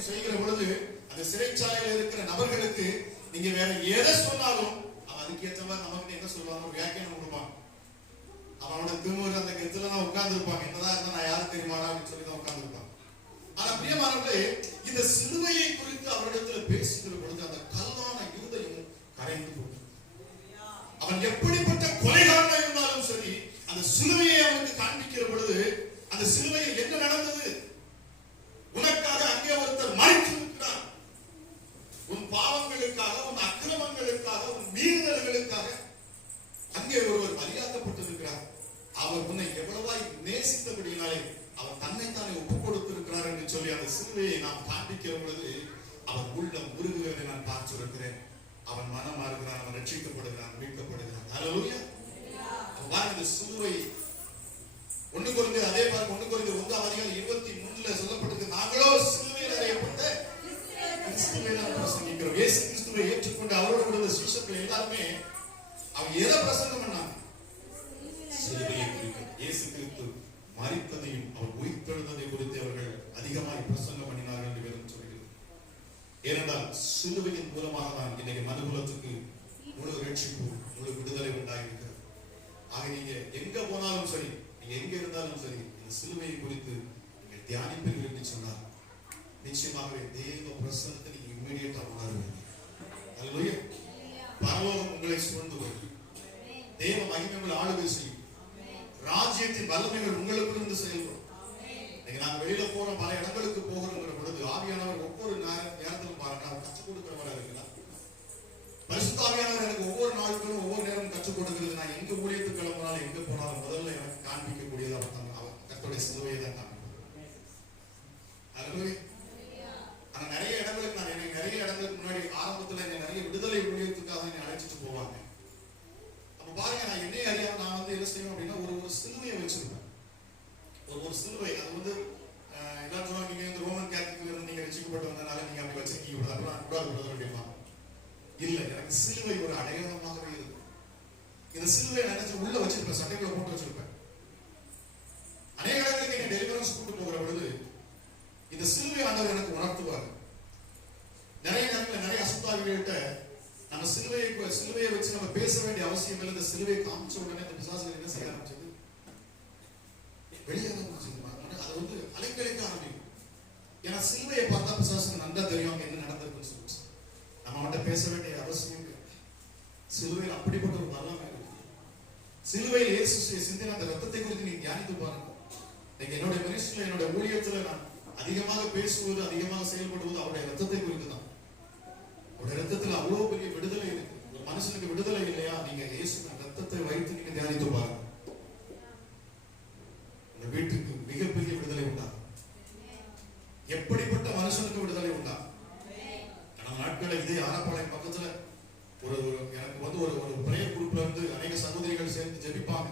ஊழியம் செய்கிற பொழுது அந்த சிறைச்சாலையில் இருக்கிற நபர்களுக்கு நீங்க வேற எதை சொன்னாலும் அவன் அதுக்கு ஏற்ற மாதிரி நமக்கு என்ன சொல்லுவாங்க, வியாக்கியானம் கொடுப்பான். அவனோட திரும்ப அந்த கெத்துல தான் உட்கார்ந்து இருப்பாங்க. என்னதான் இருந்தா நான் யாரும் தெரியுமாடா அப்படின்னு சொல்லி தான் உட்கார்ந்து இருப்பாங்க. ஆனா பிரியமானவர்களே, இந்த சிலுவையை குறித்து அவரிடத்துல பேசுகிற பொழுது அந்த கல்லான யூதையும் கரைந்து போகும். அவன் எப்படிப்பட்ட கொலைகாரனா இருந்தாலும் சரி, அந்த சிலுவையை அவனுக்கு காண்பிக்கிற பொழுது அந்த சிலுவையில் என்ன நடந்தது? உனக்காக அங்கே ஒருத்தர் மரித்திருக்கிறார். உன் பாவங்களுக்காக, உன் அக்கிரமங்களுக்காக, உன் மீறுதல்களுக்காக அங்கே ஒருவர் பலியாக்கப்பட்டிருக்கிறார். அவர் உன்னை எவ்வளவாய் நேசித்தபடியினாலே அவர் தன்னைத்தானே ஒப்புக் கொடுத்திருக்கிறார் என்று சொல்லி அந்த சிலுவையை நாம் காண்பிக்கிற பொழுது அவர் உள்ளம் உருகுவதை நான் பார்த்திருக்கிறேன். அவன் மனம் மாறுகிறான், அவன் ரட்சிக்கப்படுகிறான், மீட்கப்படுகிறான். ஹல்லேலூயா. இந்த சிலுவை 1 கொரிந்தியர் அதே பாருங்க, 1 கொரிந்தியர் 1:23 சொல்லப்பட்டிருக்கு, நாங்களோ சிலுவையில் அறையப்பட்ட கிறிஸ்துவை தான் பிரசங்கிக்கிறோம். இயேசு கிறிஸ்துவை ஏற்றுக்கொண்டு அவரோடு கூட சீஷர்கள் எல்லாருமே அவங்க எதை பிரசங்கம் பண்ணாங்க? சிலுவையை குறித்து, இயேசு கிறிஸ்து மரித்ததையும் அவர் உயிர்த்தெழுந்ததை குறித்து அவர்கள் அதிகமாக பிரசங்கம் பண்ணினார்கள் என்று வேதம் சொல்கிறது. ஏனென்றால் சிலுவையின் மூலமாக தான் இன்னைக்கு மனுகுலத்துக்கு முழு ரட்சிப்பு, முழு விடுதலை உண்டாயிருக்கிறது. ஆக நீங்க எங்க போனாலும் சரி, நீங்க எங்க இருந்தாலும் சரி, இந்த சிலுவையை குறித்து நீங்கள் தியானிப்பீர்கள் என்று சொன்னார் நிச்சயமாகவே தேவ பிரசன்னத்தை நீங்க இம்மீடியட்டா உணர்வீங்க. அல்லேலூயா. பரலோகம் உங்களை சுமந்து வரும். தேவ மகிமை உங்களை ஆளுகை செய்யும். ராஜ்யத்தின் வல்லமைகள் உங்களுக்குள் இருந்து செயல்படும். நாங்க வெளியில போறோம், பல இடங்களுக்கு போகிறோங்கிற பொழுது ஆவியானவர் ஒவ்வொரு நேரத்திலும் பாருங்க அவர் கற்றுக் கொடுக்கிறவரா இருக்கிறார். பரிசுத்த ஆவியானவர் எனக்கு ஒவ்வொரு நாட்களும் ஒவ்வொரு நேரமும் கற்றுக் கொடுக்கிறது. நான் எங்க ஊழியத்துக்கு கிளம்பினாலும் எங்க போனாலும் முதல்ல எனக்கு காண்பிக்கக்கூடியது அவர் கர்த்தருடைய சிலுவையை தான் காண்பிப்பார். அல்லேலூயா. ஆனா நிறைய இடங்களுக்கு நான் நிறைய இடங்களுக்கு முன்னாடி ஆரம்பத்துல நிறைய விடுதலை ஊழியத்துக்காக என்னை அழைச்சிட்டு போவாங்க. அப்ப பாருங்க, நான் என்னையே அறியாம நான் என்ன செய்வேன் அப்படின்னா ஒரு சிலுவையை வச்சிருப்பேன். ஒரு சிலுவை, அது எல்லாரும் சொல்லுவாங்க, நீங்க இந்த ரோமன் கேத்தலிக்ல இருந்து நீங்க ரட்சிக்கப்பட்டு வந்தனால நீங்க அப்படி வச்சிருக்கீங்க, அப்புறம் நான் கூடாது விடுதலை அப்படிமா இல்ல. எனக்கு சிலுவை ஒரு அடையாளமாகவே இருக்கு. இந்த சிலுவை நினைச்சு உள்ள வச்சிருப்பேன், சட்டைக்குள்ள போட்டு வச்சிருப்பேன். அநேக இடங்களுக்கு என்ன டெலிவரன்ஸ் கூட்டு போகிற பொழுது இந்த சிலுவை ஆண்டவர் எனக்கு உணர்த்துவார். நிறைய நேரத்தில் நிறைய அசுத்தாவிகள்கிட்ட நம்ம சிலுவையை வச்சு நம்ம பேச வேண்டிய அவசியம் இல்லை. இந்த சிலுவையை காமிச்ச உடனே இந்த பிசாசுகள் என்ன செய்ய ஆரம்பிச்சது? வெளியாக ஆரம்பிச்சது. அது அலைக்கழிக்க ஆரம்பிக்கும். ஏன்னா சிலுவையை பார்த்தா பிசாசுக்கு நல்லா தெரியும் அங்க என்ன நடந்திருக்குன்னு சொல்லி நம்ம அவன்கிட்ட பேச வேண்டிய அவசியம் இல்லை. சிலுவையில் அப்படிப்பட்ட ஒரு வல்லமை இருக்கு. சிலுவையில் இயேசு சிந்தின அந்த ரத்தத்தை குறித்து நீங்க தியானித்து பாருங்க. என்னுடைய மினிஸ்ட்ரியில, என்னுடைய ஊழியத்துல நான் அதிகமாக பேசுவது, அதிகமாக செயல்படுவது அவருடைய ரத்தத்தை குறித்து தான். அவருடைய ரத்தத்துல அவ்வளவு பெரிய விடுதலை இருக்கு. ஒரு மனுஷனுக்கு விடுதலை இல்லையா? நீங்க இயேசுவின் ரத்தத்தை வைத்து நீங்க தியானித்து பாருங்க. உங்க வீட்டுக்கு மிகப்பெரிய விடுதலை உண்டாகும். எப்படிப்பட்ட மனுஷனுக்கு விடுதலை உண்டாகும். கடந்த நாட்களில் இதே ஆரப்பாளையம் பக்கத்துல எனக்கு ஒரு பிரேயர் குரூப்ல இருந்து அநேக சகோதரிகள் சேர்ந்து ஜெபிப்பாங்க.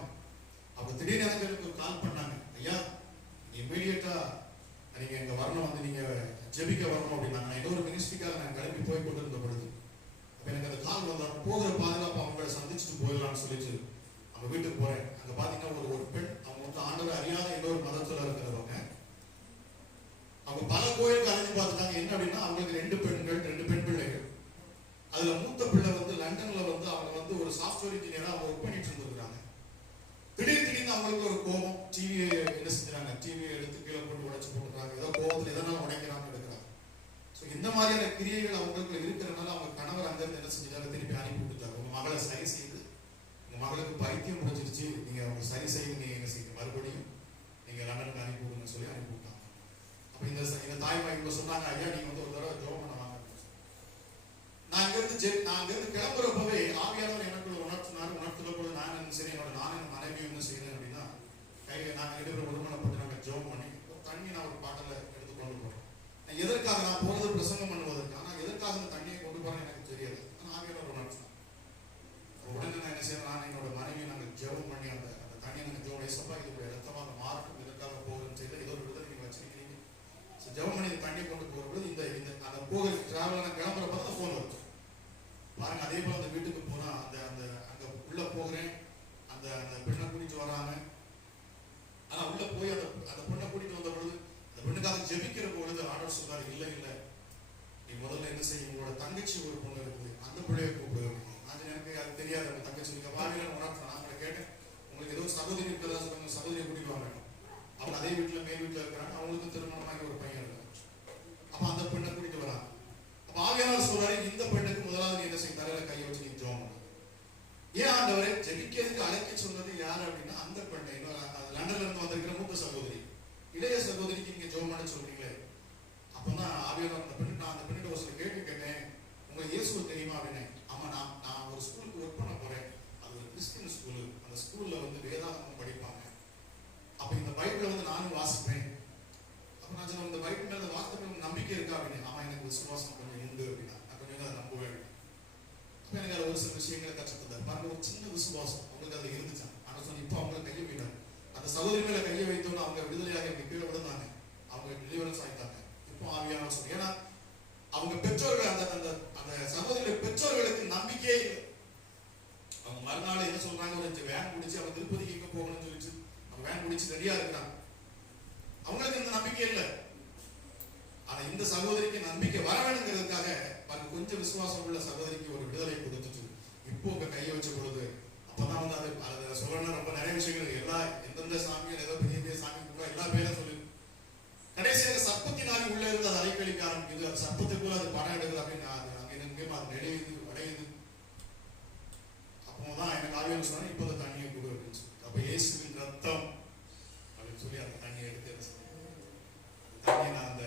அப்ப திடீர்னு எனக்கு கால் பண்ணாங்க, ஐயா இம்மீடியட்டா நீங்க எங்க வரணும், நீங்க ஜெபிக்க வரணும் அப்படின்னாங்க. நான் இன்னொரு மினிஸ்ட்ரிக்காக நான் கிளம்பி போய் கொண்டிருந்த பொழுது அப்ப எனக்கு அந்த கால் வந்தா போகிற பாதுகாப்பு அவங்களை சந்திச்சுட்டு போயிடலாம்னு சொல்லிட்டு அவங்க வீட்டுக்கு போறேன். அங்க பாத்தீங்கன்னா ஒரு பெண், அவங்க ஆண்டவர் அறியாத இன்னொரு மதத்துல இருக்கிறவங்க. அவங்க பல கோயிலுக்கு அலைஞ்சு பார்த்துட்டாங்க. என்ன அப்படின்னா அவங்களுக்கு 2 பெண் பிள்ளைகள். அதுல மூத்த பிள்ளை லண்டன்ல அவங்க ஒரு சாஃப்ட்வேர் இன்ஜினியரா அவங்க ஒர்க் பண்ணிட்டு இருந்திருக்காங்க. திடீர்னு அவங்களுக்கு ஒரு கோபம். டிவியை என்ன செஞ்சாங்க, டிவியை எடுத்து கீழே போட்டு உடைச்சு போட்டுறாங்க. ஏதோ கோபத்துல எதனால உடைக்கிறாங்க எடுக்கிறாங்க. இந்த மாதிரியான கிரியைகள் அவங்களுக்கு இருக்கிறதுனால அவங்க கணவர் அங்கிருந்து என்ன செஞ்சாங்க, திருப்பி அனுப்பி விட்டுட்டாங்க. உங்க மகளை சரி செய்து, உங்க மகளுக்கு பைத்தியம் முடிஞ்சிருச்சு, நீங்க அவங்க சரி செய்து நீங்க என்ன செய்யுங்க, மறுபடியும் நீங்க லண்டனுக்கு அனுப்பி விடுங்கன்னு சொல்லி அனுப்பி விட்டாங்க. அப்ப இந்த தாய்மாய் இவங்க சொன்னாங்க, ஐயா நீங்க ஒரு தடவை ஜெபம் பண்ண வாங்க. நான் அங்கிருந்து கிளம்புறப்பவே ஆவியானவர் எனக்குள்ள உணர்த்துள்ள போது நான் சரி நானும் மனைவியும் என்ன செய்யறேன் அப்படின்னா நாங்க 2 பேரும் ஒருமனப்பட்டு நாங்க ஜெபம் பண்ணி தண்ணி நான் ஒரு பாட்டில எடுத்து கொண்டு போறோம். எதற்காக நான் போறது பிரசங்கம் பண்ணுவதற்கு. ஆனா எதற்காக அந்த தண்ணியை கொண்டு போறேன்னு எனக்கு தெரியாது. ஆவியானவர் உணர்த்தினார். உடனே நான் என்ன செய்யறேன், நான் என்னோட மனைவி நாங்கள் ஜெபம் பண்ணி அந்த தண்ணியை நாங்கள் ஜெபம் ஏசப்பா இது ரத்தமாக மாறட்டும், இதற்காக போகிறேன்னு செய்யல, ஏதோ ஒரு விடுதலை நீங்க வச்சிருக்கிறீங்க. ஜெபம் பண்ணி தண்ணியை கொண்டு போகும்போது இந்த அந்த போகிற டிராவல் நான் கிளம்புறப்ப தான் போன் வருது பாருங்க. அதே போல அந்த வீட்டுக்கு போனா அந்த அங்க உள்ள போகிறேன், அந்த பெண்ணை கூட்டிட்டு வராம. ஆனா உள்ள போய் அந்த பெண்ணை கூட்டிட்டு வந்த பொழுது அந்த பெண்ணுக்காக ஜெபிக்கிற பொழுது ஆண்டவர் சொல்றாரு, இல்ல என்ன செய்யும், உங்களோட தங்கச்சி ஒரு பொண்ணு இருக்குது, அந்த பிள்ளைய கூப்பிடுவேன். அது எனக்கு அது தெரியாது. அந்த தங்கச்சி நீங்க பாருங்க உணர்த்தேன். நான் உங்களை கேட்டேன், உங்களுக்கு ஏதோ சகோதரி இருக்கிறதா சொல்லுங்க, சகோதரியை கூட்டிட்டு வாங்க. அவங்க அதே வீட்டுல மேல் வீட்டுல இருக்கிறாங்க, அவங்களுக்கு திருமணமாகி ஒரு பையன் இருக்காங்க. அப்ப அந்த பெண்ணை கூட்டிட்டு வராங்க. அப்ப ஆவியானவர் சொல்றாரு, இந்த பெண்ணுக்கு முதலாவது என்ன செய்ய, தலையில கையை வச்சு நீங்க ஜெபம் பண்ணுங்க. ஏன் ஆண்டவரே ஜெபிக்கிறதுக்கு அழைக்க சொன்னது யாரு அப்படின்னா அந்த பெண்ணை, லண்டன்ல இருந்து வந்திருக்கிற மூத்த சகோதரி, இளைய சகோதரிக்கு நீங்க ஜெபம் பண்ண சொல்றீங்களே. அப்பதான் ஆவியானவர் அந்த பெண்ணு, நான் அந்த பெண்ணிட்ட ஒரு சில கேள்வி கேட்டேன், உங்களுக்கு இயேசுவை தெரியுமா அப்படின்னு. ஆமா, நான் ஒரு ஸ்கூலுக்கு ஒர்க் பண்ண போறேன், அது ஒரு கிறிஸ்டியன் ஸ்கூலு, அந்த ஸ்கூல்ல வந்து வேதாகமம் படிப்பாங்க, அப்ப இந்த பைபிளை வந்து நானும் வாசிப்பேன். அப்ப நான் சொன்ன, இந்த பைபிள் மேல வாசிப்பேன் நம்பிக்கை இருக்கா அப்படின்னு. ஆமா, எனக்கு விசுவாசம் கொஞ்சம் உண்டு அப்படின்னா, நான் கொஞ்சம் அதை நம்புவேன். அப்ப எனக்கு அது ஒரு சில விஷயங்களை கற்றுத்தந்தார். பாருங்க, ஒரு சின்ன விசுவாசம் அவங்களுக்கு அது இருந்துச்சான். ஆனா சொன்ன, இப்ப அவங்க கையை வைத்தாங்க, அந்த சகோதரி மேல கையை வைத்தோன்னு அவங்க விடுதலையாக கீழே விழுந்தாங்க, அவங்க டெலிவரன்ஸ் ஆயிட்டாங்க. இப்போ ஆவியான சொல்லி, ஏன்னா அவங்க பெற்றோர்கள், அந்த அந்த அந்த சகோதரிகள் பெற்றோர்களுக்கு நம்பிக்கையே இல்லை. அவங்க மறுநாள் என்ன சொல்றாங்க, ஒரு வேன் பிடிச்சி அவங்க திருப்பதிக்கு எங்க போகணும்னு சொல்லிச்சு, அவங்க வேன் பிடிச்சி ரெடியா இருக்கிறாங்க. அவங்களுக்கு இந்த நம்பிக்கை இல்லை. ஆனா இந்த சகோதரிக்கு நம்பிக்கை வர வேணுங்கிறதுக்காக கொஞ்சம் விசுவாசம் உள்ள சகோதரிக்கு ஒரு விடுதலை கொடுத்துச்சு. இப்போ உங்க கையை வச்ச பொழுது அப்பதான் வந்து அதை சொல்லணும். ரொம்ப நிறைய விஷயங்கள், எல்லா எந்தெந்த சாமிகள் ஏதோ பெரிய பெரிய சாமி கூட எல்லா பேரும் சொல்லு, கடைசியாக சர்ப்பத்தின் ஆவி உள்ள இருந்து அதை அலைக்கழிக்க ஆரம்பிக்குது. அது சர்ப்பத்துக்குள்ள அது படம் எடுக்குது அப்படின்னு அங்கே அது நெடையுது உடையுது. அப்போதான் எனக்கு ஆவியான சொன்னா, இப்போ அந்த தண்ணியை கொடு அப்படின்னு சொல்லி, அப்ப இயேசுவின் ரத்தம் அப்படின்னு சொல்லி அந்த தண்ணியை எடுத்து என்ன சொன்னேன், தண்ணியை நான் அந்த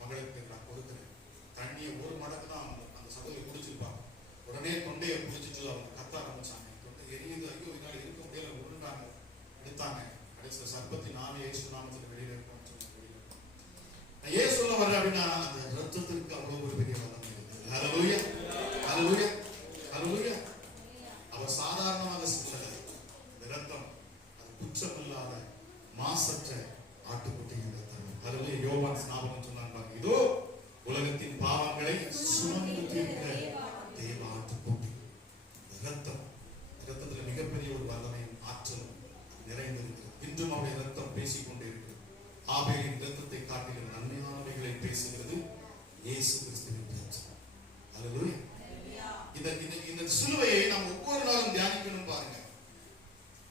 மகளுக்கு நான் கொடுக்குறேன். தண்ணியை ஒரு மடக்கு தான் அந்த சகோதரி குடிச்சிருப்பாங்க. உடனே தொண்டையை குடிச்சிட்டு அவங்க கத்த ஆரம்பிச்சாங்க, தொண்டை எரியுது, ஐயோ இதனால இருக்க முடியல, விழுந்தாங்க, எடுத்தாங்க. கடைசியில் சர்ப்பத்தின் ஆவி இயேசு நாமத்துக்கு வெளியில இருக்கோம்னு சொல்லி ஏன் சொல்ல வர்றேன் அப்படின்னா, அந்த ரத்தத்திற்கு அவ்வளவு ஒரு பெரிய வல்லமை இருக்குது. ஹல்லேலூயா, ஹல்லேலூயா, ஹல்லேலூயா. அவர் சாதாரணமாக சொல்லல, இந்த ரத்தம் அது குற்றமில்லாத மாசற்ற ஆட்டுக்குட்டியின் ரத்தம். ஹல்லேலூயா. யோவான் ஸ்நாபகம் சொன்னாங்க, இதோ உலகத்தின் பாவங்களை சுமந்து தீர்க்கிற தேவ ஆட்டுக்குட்டி. ரத்தம், ரத்தத்துல மிகப்பெரிய ஒரு வல்லமையும் ஆற்றலும் நிறைந்திருக்கிறது. இன்றும் அவருடைய ரத்தம் பேசிக்கொண்டே இருக்கிறது. ஆபேலின் ரத்தத்தை காட்டிலும் நன்மையானவைகளை பேசுகிறது இயேசு கிறிஸ்துவின் ரத்தம். ஹல்லேலூயா. இந்த சிலுவையை நாம் ஒவ்வொரு நாளும் தியானிக்கணும். பாருங்க,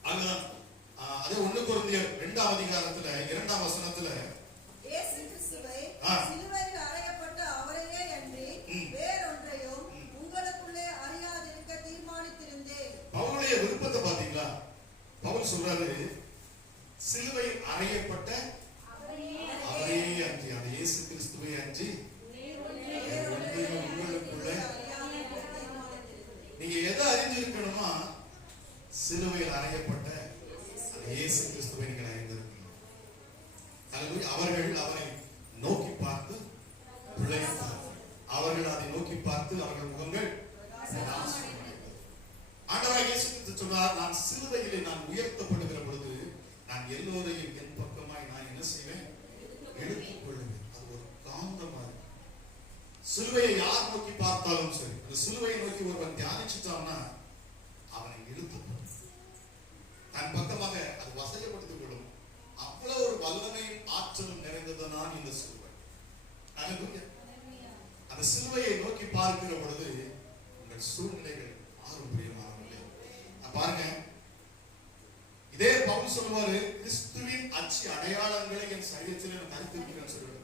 அதுதான் அதே 1 கொரிந்தியர் 2ஆம் அதிகாரத்துல 2ஆம் வசனத்துல இயேசு கிறிஸ்துவை சிலுவையில் அறையப்பட்ட அவரையே அன்றி வேறொன்றையும் உங்களுக்குள்ளே அறியாதிருக்க தீர்மானித்திருந்தேன். பவுலுடைய விருப்பத்தை பாத்தீங்களா? பவுல் சொல்றாரு, சிலுவையில் அறையப்பட்ட அவரையே அன்றி, அந்த இயேசு கிறிஸ்துவை அன்றி உங்களுக்குள்ள நீங்க எதை அறிஞ்சிருக்கணுமா, சிலுவையில் அறையப்பட்ட அந்த இயேசு கிறிஸ்துவை நீங்கள் அறிந்திருக்கணும். அவர்கள் அவரை நோக்கி பார்த்து பிழைத்தார்கள். அவர்கள் அதை நோக்கி பார்த்து அவர்கள் முகங்கள் ஆண்டவராகிய இயேசு கிறிஸ்து சொன்னார், நான் சிலுவையிலே நான் உயர்த்தப்படுகிற பொழுது நான் எல்லோரையும் என் பக்கமாய் நான் என்ன செய்வேன், எடுத்துக் கொள்வேன். அது ஒரு காந்தமாக சிலுவையை யார் நோக்கி பார்த்தாலும் சரி, அந்த சிலுவையை நோக்கி ஒருவன் தியானிச்சுட்டான்னா அவனை இழுத்து தன் பக்கமாக அது வசையப்படுத்திக் கொள்ளும். அவ்வளவு ஒரு வல்லமையும் ஆற்றலும் நிறைந்ததுதான் இந்த சிலுவை. அந்த சிலுவையை நோக்கி பார்க்கிற பொழுது உங்கள் சூழ்நிலைகள் மாறும். பிரியமானவர்களே, பாருங்க, இதே பவுல் சொல்லுவாரு, கிறிஸ்துவின் அச்சு அடையாளங்களை என் சரீரத்தில் நான் தரித்திருக்கிறேன் சொல்லுவாரு.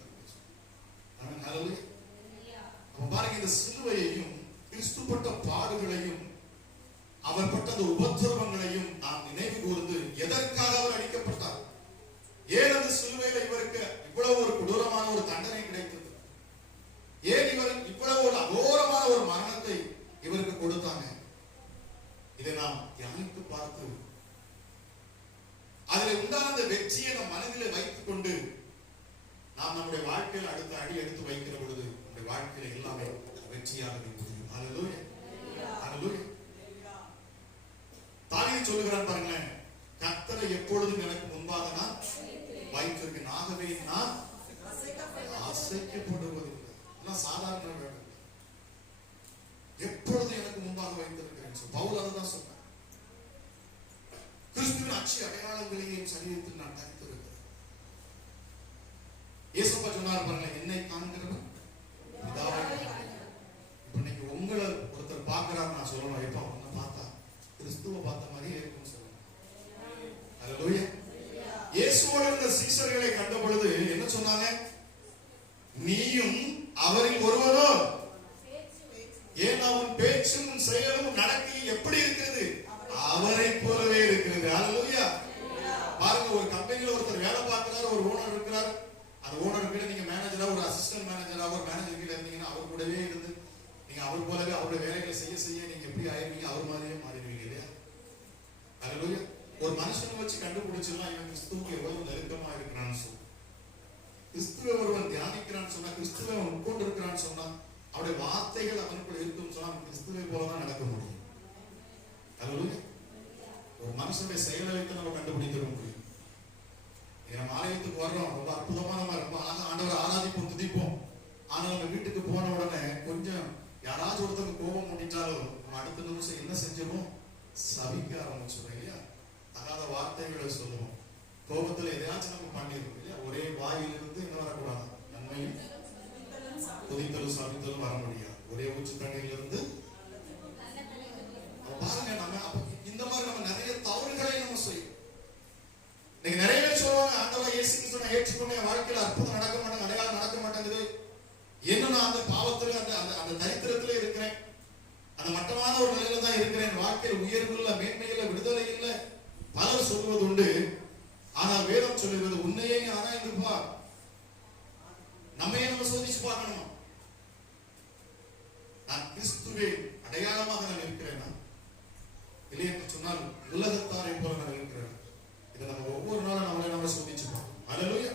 பாருங்க, இந்த சிலுவையையும் கிறிஸ்துப்பட்ட பாடுகளையும் அவர் பட்ட அந்த உபத்திரவங்களையும் நாம் நினைவு கூர்ந்து, எதற்காக அவர் அடிக்கப்பட்டார், ஏன் அந்த சிலுவையில இவருக்கு இவ்வளவு ஒரு கொடூரமான ஒரு தண்டனை கிடைத்தது, ஏன் இவர் இவ்வளவு ஒரு அகோரமான ஒரு மரணத்தை இவருக்கு கொடுத்தாங்க, இதை நாம் தியானித்து பார்த்து அதில் உண்டான அந்த வெற்றியை நம் மனதில் வைத்துக் கொண்டு நாம் நம்முடைய வாழ்க்கையில் அடுத்த அடி எடுத்து வைக்கிற பொழுது நம்முடைய வாழ்க்கையில எல்லாமே வெற்றியாக முடியும். ஹல்லேலூயா, ஹல்லேலூயா. தாவீது சொல்லுகிறான் பாருங்களேன், கர்த்தரை எப்பொழுதும் எனக்கு முன்பாக நான் வைத்திருக்கேன், ஆகவே நான் அசைக்கப்படுவதில்லை. சாதாரண வேணும், எப்பொழுதும் எனக்கு முன்பாக வைத்திருக்கிறேன். பவுல் அதுதான் சொன்னார், கிறிஸ்துவின் அச்சு அடையாளங்களையும் சரீரத்தில் நான் தரித்திருக்கிறேன். இயேசுப்பா சொன்னார் பாருங்க, என்னை காண்கிறவன் பிதாவை அவர் கூடவே இருந்து நீங்க அவர் போலவே அவருடைய வேலைகளை செய்ய செய்ய நீங்க எப்படி ஆயிருவீங்க? அவர் மாதிரியே மாறிடுவீங்க இல்லையா? அல்லேலூயா. ஒரு மனுஷனை வச்சு கண்டுபிடிச்சிடலாம் இவன் கிறிஸ்துவுக்கு எவ்வளவு நெருக்கமா இருக்கிறான்னு சொல்லி. கிறிஸ்துவ ஒருவன் தியானிக்கிறான்னு சொன்னா, கிறிஸ்துவ அவன் உட்கொண்டு இருக்கிறான்னு சொன்னா, அவருடைய வார்த்தைகள் அவனுக்குள்ள இருக்குன்னு சொன்னா கிறிஸ்துவை போலதான் நடக்க முடியும். அல்லேலூயா. ஒரு மனுஷனுடைய செயலை வைத்து நம்ம கண்டுபிடிக்க முடியும். நம்ம ஆலயத்துக்கு வர்றோம், ரொம்ப அற்புதமா நம்ம ரொம்ப ஆண்டவரை ஆராதிப்போம், துதிப்போம். ஆனால் நம்ம வீட்டுக்கு போன உடனே கொஞ்சம் யாராவது ஒருத்தருக்கு கோபம் மூட்டிட்டாலும் நம்ம அடுத்த நிமிஷம் என்ன செஞ்சிருவோம்? சபிக்க ஆரம்பிச்சிடும் இல்லையா? தகாத வார்த்தைகளை சொல்லுவோம். கோபத்துல எதையாச்சும் நம்ம பண்ணிடுவோம் இல்லையா? ஒரே வாயிலிருந்து என்ன வரக்கூடாது? நன்மையும் துதித்தலும் சபித்தலும் வர முடியாது. ஒரே ஊற்று தண்ணியிலிருந்து பாருங்க. நம்ம இந்த மாதிரி நம்ம நிறைய தவறுகளை நம்ம செய்யும். இன்னைக்கு நிறைய பேர் சொல்லுவாங்க, ஆண்டவரை இயேசு கிறிஸ்துவை நான் ஏற்றுக்கொண்டு என் வாழ்க்கையில அற்புதம் நடக்க மாட்டேங்குது, அடையாளம் நடக்க மாட்டேங்குது. என்ன நான் அந்த பாவத்துல அந்த தரித்திரத்துல இருக்கிறேன், அந்த மட்டமான ஒரு நிலையில தான் இருக்கிறேன், வாழ்க்கையில் உயர்வு இல்ல, மேன்மை இல்ல, விடுதலை இல்ல, பலர் சொல்வது உண்டு. ஆனால் வேதம் சொல்லுகிறது, உன்னையே நீ ஆராய்ந்து பார். நம்மையே நம்ம சோதிச்சு பார்க்கணும். நான் கிறிஸ்துவே அடையாளமாக நான் இருக்கிறேனா இல்லை என்று சொன்னால் உலகத்தாரை போல நான் இருக்கிறேன். இதை நம்ம ஒவ்வொரு நாளும் நம்மளை சோதிச்சு பார்க்கணும். அல்லேலூயா.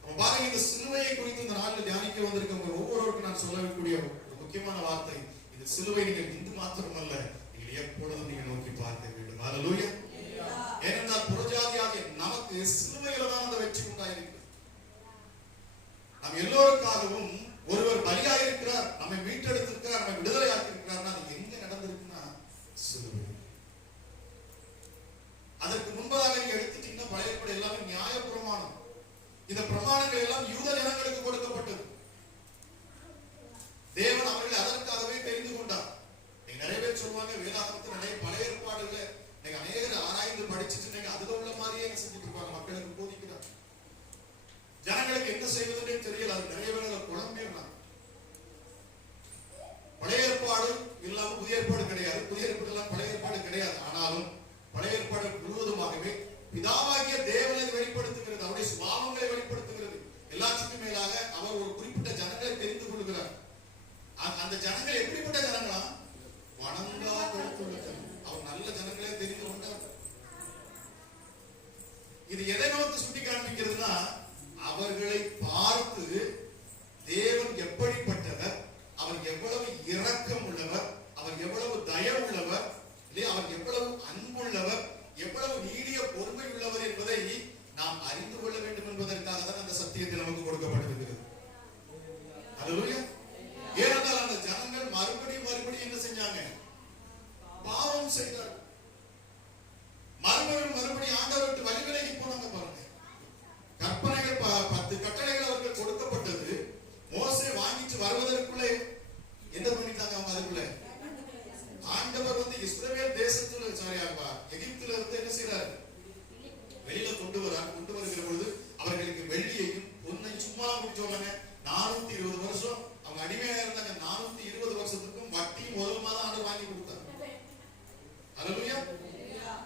நம்ம பாருங்க, இந்த சிலுவையை குறித்து இந்த நாளில் தியானிக்க வந்திருக்கவங்க ஒவ்வொருவருக்கும் நான் சொல்லக்கூடிய ஒரு முக்கியமான வார்த்தை, இந்த சிலுவை நீங்கள் இன்று மாத்திரமல்ல, நீங்கள் எப்பொழுதும் நீங்கள் நோக்கி பார்க்க வேண்டும். அல்லேலூயா. ஏனென்றால் புறஜாதியாகிய நமக்கு சிலுவையில தான் அந்த வெற்றி உண்டாயிருக்கு. நம் எல்லோருக்காகவும் ஒருவர் பலியாயிருக்கிறார், நம்மை மீட்டெடுத்திருக்கிறார், நம்மை விடுதலை ஆக்கியிருக்கிறார். அது எங்க நடந்திருக்குன்னா சிலுவை. அதற்கு முன்பதாக நீங்க எடுத்துட்டீங்கன்னா பழைய ஏற்பாடு எல்லாமே நியாய பிரமாணம். இந்த பிரமாணங்கள் எல்லாம் யூத ஜனங்களுக்கு கொடுக்கப்பட்டது. தேவன் அவர்களை அதற்காகவே தெரிந்து கொண்டார். நிறைய பேர் சொல்லுவாங்க, வேதாகமத்தில் நிறைய பழைய ஏற்பாடுகளை அநேகர் ஆராய்ந்து படிச்சுட்டு அதுல உள்ள மாதிரியே செஞ்சுட்டு இருப்பாங்க. மக்களுக்கு போதிக்கிறார். ஜனங்களுக்கு என்ன செய்வதுன்னே தெரியல. அது நிறைய பேர் அதை குழம்பிடுறாங்க. பழைய ஏற்பாடு இல்லாம புதிய ஏற்பாடு கிடையாது, புதிய ஏற்பாடு எல்லாம் பழைய ஏற்பாடு கிடையாது. ஆனாலும் பழைய ஏற்பாடு முழுவதுமாகவே பிதாவாகிய தேவனை வெளிப்படுத்துகிறது, அவருடைய சுபாவங்களை வெளிப்படுத்துகிறது. எல்லாத்துக்கும் மேலாக அவர் ஒரு குறிப்பிட்ட ஜனங்களை தெரிந்து கொள்கிறார். அந்த ஜனங்கள் எப்படிப்பட்ட ஜனங்களா? வணங்கா கொடுத்துள்ள ஜனங்கள். அவர் நல்ல ஜனங்களே தெரிந்து கொண்டார். இது எதை நோக்கி சுட்டி காண்பிக்கிறதுனா, அவர்களை பார்த்து தேவன் எப்படிப்பட்டவர், அவர் எவ்வளவு இரக்கம் உள்ளவர், அவர் எவ்வளவு தயவு உள்ளவர், அவர் எவ்வளவு அன்புள்ளவர், எவ்வளவு நீடிய பொறுமை உள்ளவர் என்பதை நாம் அறிந்து கொள்ள வேண்டும் என்பதற்காக தான் அந்த சத்தியத்தை நமக்கு கொடுக்கப்பட்டிருக்கிறது. அல்லேலூயா. ஏனென்றால் அந்த ஜனங்கள் மறுபடியும் என்ன செஞ்சாங்க? பாவம் செய்தார்கள். மறுபடியும் ஆண்டவரை விட்டு வழி விலகி போனாங்க. பாருங்க, கற்பனைகள் 10 கட்டளைகள் அவர்கள் கொடுக்கப்பட்டது. மோசே வாங்கிட்டு வருவதற்குள்ளே என்ன பண்ணிட்டாங்க அவங்க? அதுக்குள்ள ஆண்டவர் இஸ்ரவேல் தேசத்துல எகிப்துல இருந்து என்ன செய்யறாரு? வெளியில கொண்டு வருகிற பொழுது அவர்களுக்கு வெள்ளியையும் பொன்னையும் சும்மா முடிச்சோங்க. 420 வருஷம் அவங்க அடிமையா இருந்தாங்க. 420 வருஷத்துக்கும் வட்டி முதலுமா தான் ஆண்டவர் வாங்கி கொடுத்தார். அல்லேலூயா.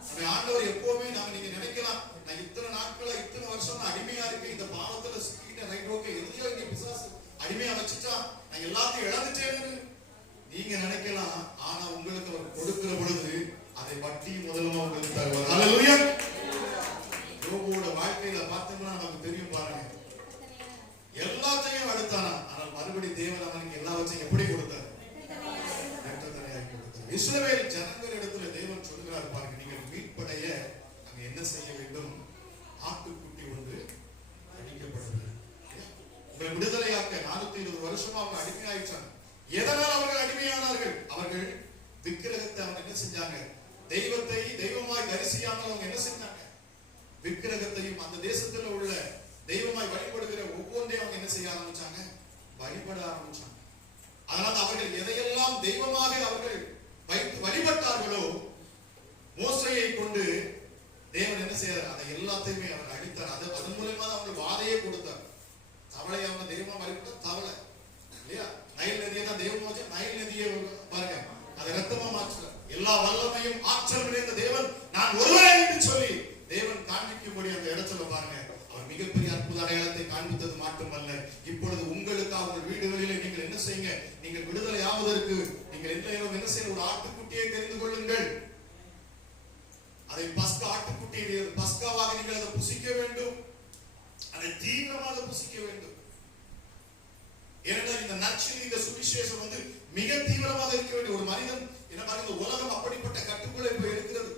நம்ம ஆண்டவர் எப்பவுமே நீங்க நினைக்கலாம், நான் இத்தனை நாட்களா இத்தனை வருஷம் நான் அடிமையா இருக்கேன், இந்த பாவத்துல சிக்கிட்ட ரைட் ஓகே எதுலயோ இங்க பிசாசு அடிமையா வச்சுட்டா நான் எல்லாத்தையும் இழந்துட்டேன்னு நீங்க நினைக்கலாம். ஆனா உங்களுக்கு அவர் கொடுக்கிற பொழுது அதை வட்டி முதலுமா உங்களுக்கு தருவார். அல்லேலூயா. யோபுவோட வாழ்க்கையில பார்த்தோம்னா நமக்கு தெரியும். பாருங்க, எல்லாத்தையும் அடுத்தானா, ஆனால் மறுபடியும் தேவன் அவனுக்கு எல்லாவற்றையும் எப்படி கொடுத்தார்? நெட்டத்தனையாக்கி கொடுத்தார். இஸ்ரவேல் ஜனங்கள் இடத்துல தேவன் சொல்லுகிறார், பாருங்க, நீங்கள் மீட்படைய அங்க என்ன செய்ய வேண்டும்? ஆட்டுக்குட்டி ஒன்று அடிக்கப்படுகிறது. உங்களை விடுதலையாக்க 420 வருஷமா அவங்க அடிமையாயிட்டாங்க. எதனால் அவர்கள் அடிமையானார்கள்? அவர்கள் விக்கிரகத்தை அவங்க என்ன செஞ்சாங்க? தெய்வத்தை தெய்வமாய் தரிசியாமல் அவங்க என்ன செஞ்சாங்க? விக்கிரகத்தையும் அந்த தேசத்துல உள்ள தெய்வமாய் வழிபடுகிற ஒவ்வொன்றையும் அவங்க என்ன செய்ய ஆரம்பிச்சாங்க? வழிபட ஆரம்பிச்சாங்க. அதனால் அவர்கள் எதையெல்லாம் தெய்வமாக அவர்கள் வைத்து வழிபட்டார்களோ, மோசேயை கொண்டு தேவன் என்ன செய்யறார்? அதை எல்லாத்தையுமே அவர் அழித்தார். அதன் மூலமா தான் அவங்களுக்கு வாதையே கொடுத்தார். தவளை அவங்க தெய்வமா வழிபட்ட தவளை இல்லையா? நைல் நதியை தான் தெய்வமா வச்சு நைல் நதியை பாருங்க, அதை ரத்தமா மாற்ற எல்லா வல்லமையும் ஆற்றல் நிறைந்த தேவன் நான் ஒருவரே என்று சொல்லி தேவன் காண்பிக்கும்படி அந்த இடத்துல பாருங்க, அவர் மிகப்பெரிய அற்புத அடையாளத்தை காண்பித்தது மட்டுமல்ல, இப்பொழுது உங்களுக்காக உங்கள் வீடுகளிலே நீங்கள் என்ன செய்யுங்க, நீங்கள் விடுதலை ஆவதற்கு நீங்கள் என்ன செய்யணும், ஒரு ஆட்டுக்குட்டியை தெரிந்து கொள்ளுங்கள். அதை பஸ்கா ஆட்டுக்குட்டியை பஸ்காவாக நீங்கள் அதை புசிக்க வேண்டும், அதை தீவிரமாக புசிக்க வேண்டும். ஏனென்றால் இந்த நற்செய்தி, இந்த சுவிசேஷம் வந்து மிக தீவிரமாக இருக்க வேண்டிய ஒரு மனிதன். என்ன பாருங்க, உலகம் அப்படிப்பட்ட கட்டுக்குள்ளே போய் இருக்கிறது.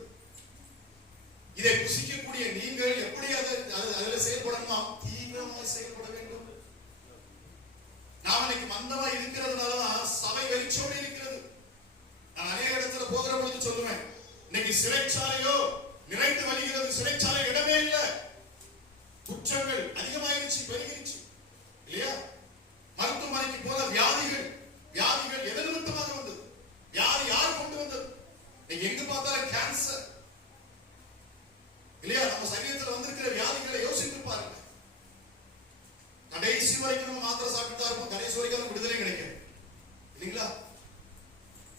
இதை புசிக்கக்கூடிய நீங்கள் எப்படி அதில் செயல்படணுமா, தீவிரமாக செயல்பட வேண்டும். நாம் இன்னைக்கு மந்தமா இருக்கிறதுனாலதான் சபை வெறிச்சோடு இருக்கிறது. நான் அநேக இடத்துல போகிற பொழுது சொல்லுவேன், இன்னைக்கு சிறைச்சாலையோ நிறைந்து வருகிறது, சிறைச்சாலை இடமே இல்லை. குற்றங்கள் அதிகமாயிருச்சு, பெருகிருச்சு இல்லையா? மருத்துவமனைக்கு போல வியாதிகள் எதன் நிமித்தமாக வந்தது? வியாதி யார் கொண்டு வந்தது? எங்க பார்த்தாலும் கேன்சர் இல்லையா? நம்ம சரீரத்தில் வந்திருக்கிற வியாதிகளை யோசித்து பாருங்க. கடைசி வரைக்கும் நம்ம மாத்திரை சாப்பிட்டு இருப்போம், கடைசி வரைக்கும் விடுதலை கிடைக்கும் இல்லைங்களா?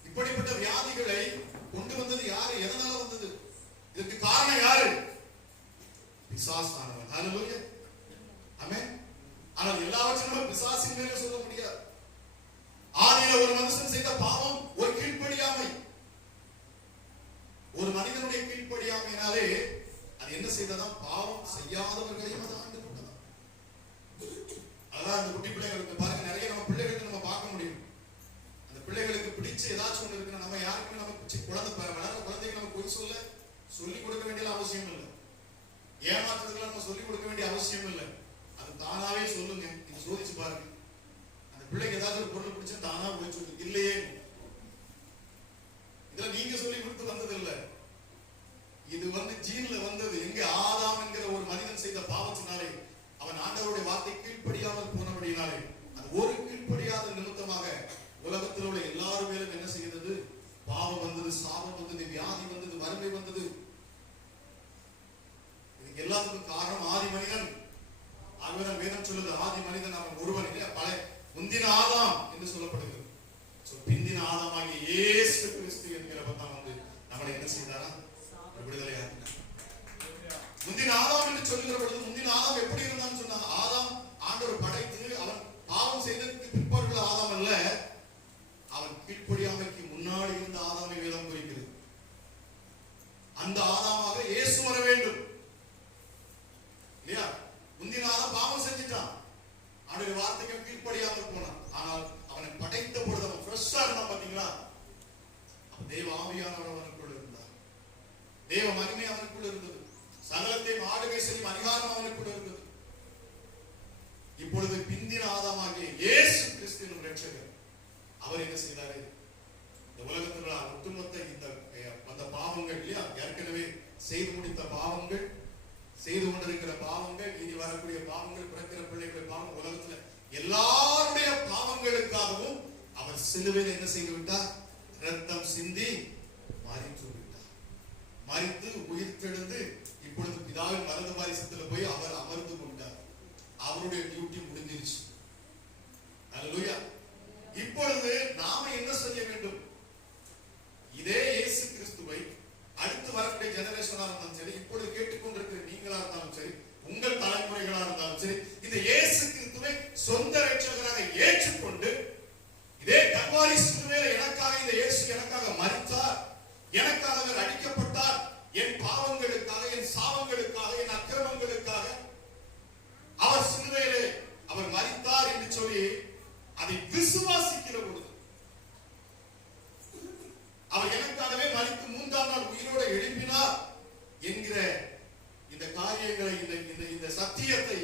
இப்படிப்பட்ட வியாதிகளை கொண்டு வந்தது யாரு? எதனால வந்தது? இதற்கு காரணம் யாரு? பிசாசானவன். ஹல்லேலூயா, ஆமென். ஆனால் எல்லாவற்றையும் நம்ம பிசாசின் மேல சொல்ல முடியாது. ஆதியில ஒரு மனுஷன் செய்த பாவம் ஒரு கீழ்ப்படியாமை, ஒரு மனிதனுடைய கீழ்ப்படியாமையினாலே அது என்ன செய்ததா? பாவம் செய்யாதவர்களையும் அது ஆண்டு கொண்டதா. அதான் அந்த குட்டி பிள்ளைகளுக்கு பாருங்க, நிறைய நம்ம பிள்ளைகளுக்கு நம்ம பார்க்க முடியும். அந்த பிள்ளைகளுக்கு பிடிச்ச ஏதாச்சும் ஒண்ணு இருக்குன்னா நம்ம யாருக்குமே நம்ம வளர குழந்தைங்க நம்ம பொய் சொல்லி கொடுக்க வேண்டிய அவசியம் இல்லை. ஏமாத்துறதுக்கெல்லாம் நம்ம சொல்லிக் கொடுக்க வேண்டிய அவசியம் இல்லை. அது தானாவே சொல்லுங்க. நீங்க சோதிச்சு பாருங்க, அந்த பிள்ளைக்கு ஏதாவது ஒரு பொருள் பிடிச்சா தானா போய் சொல்லு. இல்லையே, இதெல்லாம் நீங்க சொல்லி கொடுத்து வந்தது இல்லை, இது வந்து ஜீன்ல வந்தது. எங்க ஆதாம் என்கிற ஒரு மனிதன் செய்த பாவத்தினாலே, அவன் ஆண்டவருடைய வார்த்தை கீழ்ப்படியாமல் போனபடினாலே, அது ஒரு கீழ்ப்படியாத நிமித்தமாக உலகத்தில் உள்ள எல்லாரும் மேலும் என்ன செய்தது? பாவம் வந்தது, சாபம் வந்தது, வியாதி வந்தது, வறுமை வந்தது. இதுக்கு எல்லாத்துக்கும் காரணம் ஆதி மனிதன். ஆகவேதான் வேதம் சொல்லுது, ஆதி மனிதன் அவன் ஒருவன் இல்லையா, முந்தின ஆதாம் என்று சொல்லப்படுகிறது. பிந்தின ஆதாமாகிய இயேசு கிறிஸ்து என்கிறவர் தான் வந்து நம்மளை என்ன செய்தாரா? விடுதலையாக்கினார். முந்தின ஆதாம் என்று சொல்லுகிற பொழுது, முந்தின ஆதாம் எப்படி இருந்தான்னு சொன்னா, ஆதாம் ஆண்டவர் படைத்து அவன் பாவம் செய்ததற்கு பிற்பாடுள்ள ஆதாம் அல்ல, அவன் கீழ்ப்படியாமைக்கு முன்னாடி இருந்த ஆதாமை வேதம் குறிக்கிறது. அந்த ஆதாமாக இயேசு வர வேண்டும் இல்லையா? முந்தின ஆதாம் பாவம் செஞ்சிட்டான், அவனுடைய வார்த்தைக்கு கீழ்ப்படியாமல் போனான். ஆனால் அவனை படைத்த பொழுது அவன் ஃப்ரெஷ்ஷா இருந்தான். பாத்தீங்களா? தேவ ஆவியானவர் அவனுக்குள்ள இருந்தார், தேவ மகிமை அவனுக்குள்ள இருந்தது, சகலத்தையும் ஆளுகை செய்யும் அதிகாரம் அவனுக்குள்ள இருந்தது. இப்பொழுது பிந்தின ஆதாமாகிய இயேசு கிறிஸ்துவின் இரட்சகர் அவர் என்ன செய்தாரு? இந்த உலகத்தில் ஒட்டுமொத்த இந்த பாவங்கள் இல்லையா, ஏற்கனவே செய்து முடித்த பாவங்கள், செய்து கொண்டிருக்கிற பாவங்கள், இனி வரக்கூடிய பாவங்கள், பிறக்கிற பிள்ளைகளுடைய பாவம், உலகத்துல எல்லாருடைய பாவங்களுக்காகவும் அவர் சிலுவையில் என்ன செய்து விட்டார்? ரத்தம் சிந்தி மரித்து விட்டார். மரித்து உயிர்த்தெழுந்து இப்பொழுது பிதாவின் வலது பாரிசத்தில் போய் அவர் அமர்ந்து கொண்டார். அவருடைய டியூட்டி முடிஞ்சிருச்சு. அல்லேலூயா. இப்பொழுது நாம என்ன செய்ய வேண்டும்? இதே இயேசு கிறிஸ்துவை அடுத்து வரக்கூடிய ஜெனரேஷனா இருந்தாலும் சரி, இப்பொழுது கேட்டுக்கொண்டிருக்கிற நீங்களா இருந்தாலும் சரி, உங்கள் தலைமுறைகளா இருந்தாலும் சரி, இந்த இயேசு கிறிஸ்துவை சொந்த இரட்சகராக ஏற்றுக்கொண்டு, இதே கல்வாரி சிலுவையில எனக்காக இந்த இயேசு எனக்காக மரித்தார், எனக்காக அவர் அடிக்கப்பட்டார், என் பாவங்களுக்காக, என் சாபங்களுக்காக, என் அக்கிரமங்களுக்காக அவர் சிலுவையிலே அவர் மரித்தார் என்று சொல்லி அதை விசுவாசிக்கிற பொழுது, அவர் எனக்காகவே மரித்து மூன்றாம் நாள் உயிரோடு எழுப்பினார் என்கிற இந்த காரியங்களை, இந்த சத்தியத்தை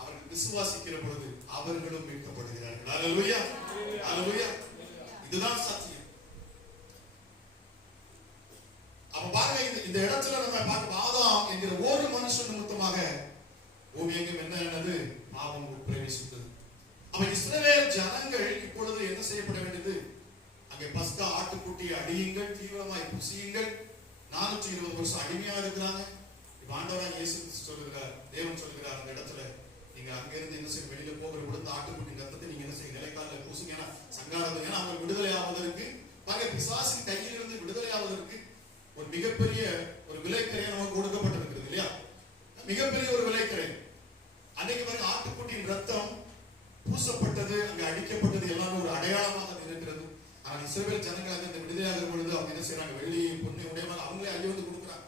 அவர்கள் விசுவாசிக்கிற பொழுது அவர்களும் மீட்கப்படுகிறார்கள். அல்லேலூயா, அல்லேலூயா. இதுதான் சத்தியம். அப்ப பாருங்க, இந்த இடத்துல நம்ம பார்க்க, ஆதாம் என்கிற ஒரு மனுஷன் நிமித்தமாக பூமியெங்கும் என்ன ஆனது? பாவம் பிரவேசித்தது. அப்ப இஸ்ரவேல் ஜனங்கள் இப்பொழுது என்ன செய்யப்பட வேண்டியது? அங்கே பஸ்கா ஆட்டுக்குட்டியை அடியுங்கள், தீவிரமாய் புசியுங்கள். 420 வருஷம் அடிமையா இருக்கிறாங்க. இப்ப ஆண்டவராக இயேசு சொல்லுகிறார், தேவன் சொல்லுகிறார், அந்த இடத்துல நீங்க அங்க இருந்து என்ன செய்ய, வெளியில போகிற பொழுது ஆட்டுக்குட்டி ரத்தத்தை நீங்க என்ன செய்ய, நிலைக்கால பூசுங்க. ஏன்னா சங்காரம், ஏன்னா அவங்க விடுதலை ஆவதற்கு, பாருங்க, பிசாசின் கையில் இருந்து விடுதலை ஆவதற்கு ஒரு மிகப்பெரிய ஒரு விலைக்கரை நமக்கு கொடுக்கப்பட்டிருக்கிறது இல்லையா? மிகப்பெரிய ஒரு விலைக்கரை. அன்னைக்கு பாருங்க, ஆட்டுக்குட்டியின் ரத்தம் பூசப்பட்டது, அங்க அடிக்கப்பட்டது ஆனா இஸ்ரவேல் ஜனங்கள் அந்த விடுதலையாக பொழுது அவங்க என்ன செய்யறாங்க, வெள்ளி பொண்ணு உடையமாக அவங்களே அள்ளி வந்து கொடுக்குறாங்க.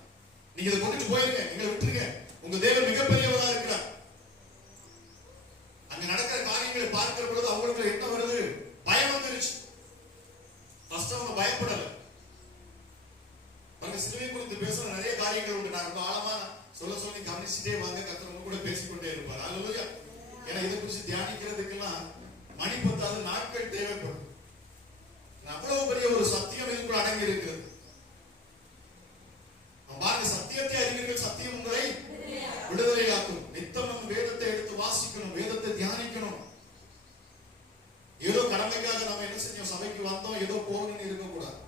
நீங்க இதை கொண்டுட்டு போயிருங்க, எங்களை விட்டுருங்க, உங்க தேவன் மிகப்பெரியவரா இருக்கிறார். அங்க நடக்கிற காரியங்களை பார்க்கிற பொழுது அவங்களுக்கு என்ன வருது, பயம் வந்துருச்சு. ஃபர்ஸ்ட் அவங்க பயப்படல. சிலுவை குறித்து பேசுற நிறைய காரியங்கள் உண்டு. நான் ரொம்ப ஆழமா சொல்ல சொல்லி கவனிச்சுட்டே வாங்க, கர்த்தர் உங்க கூட பேசிக்கொண்டே இருப்பார். அல்லேலூயா. ஏன்னா இதை குறித்து தியானிக்கிறதுக்கெல்லாம் மணி பத்தாது நாட்கள் தேவைப்படும். அவ்வளவு பெரிய ஒரு சத்தியம் இதுக்குள்ள அடங்கி இருக்கிறது. பாருங்க, சத்தியத்தை அறிவீர்கள், சத்தியம் உங்களை விடுதலையாக்கும். நித்தம் நம்ம வேதத்தை எடுத்து வாசிக்கணும், வேதத்தை தியானிக்கணும். ஏதோ கடமைக்காக நம்ம என்ன செஞ்சோம், சபைக்கு வந்தோம், ஏதோ போகணும்னு இருக்கக்கூடாது.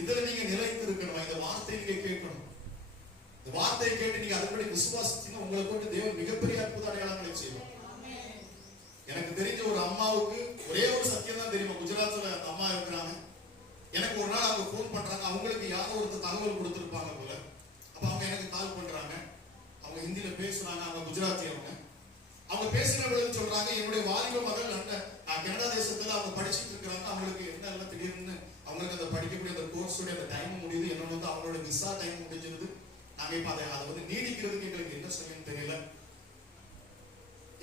இதுல நீங்க நிலைத்து இருக்கணும். இந்த வார்த்தையை நீங்க கேட்கணும். இந்த வார்த்தையை கேட்டு நீங்க அதன்படி விசுவாசிச்சீங்கன்னா உங்களை கொண்டு தேவன் மிகப்பெரிய அற்புத அடையாளங்களை செய்வார். எனக்கு தெரிஞ்ச ஒரு அம்மாவுக்கு ஒரே ஒரு சத்தியம் தான் தெரியுமா. குஜராத்ல அந்த அம்மா இருக்கிறாங்க. எனக்கு ஒரு நாள் அவங்க போன் பண்றாங்க. அவங்களுக்கு யாரோ ஒரு தகவல் கொடுத்திருப்பாங்க போல. அப்ப அவங்க எனக்கு கால் பண்றாங்க. அவங்க ஹிந்தியில பேசுறாங்க, அவங்க குஜராத்தி. அவங்க பேசுற பொழுது சொல்றாங்க, என்னுடைய வாலிப மகள் கனடா தேசத்துல அவங்க படிச்சுட்டு இருக்கிறாங்க. அவங்களுக்கு என்ன திடீர்னு அவங்களுக்கு அந்த படிக்கக்கூடிய அந்த கோர்ஸோட அந்த டைம் முடியுது. என்ன வந்து அவங்களோட விசா டைம் முடிஞ்சிருது. நாங்க இப்ப அதை வந்து நீடிக்கிறதுக்கு எங்களுக்கு என்ன செய்யணும்னு தெரியல.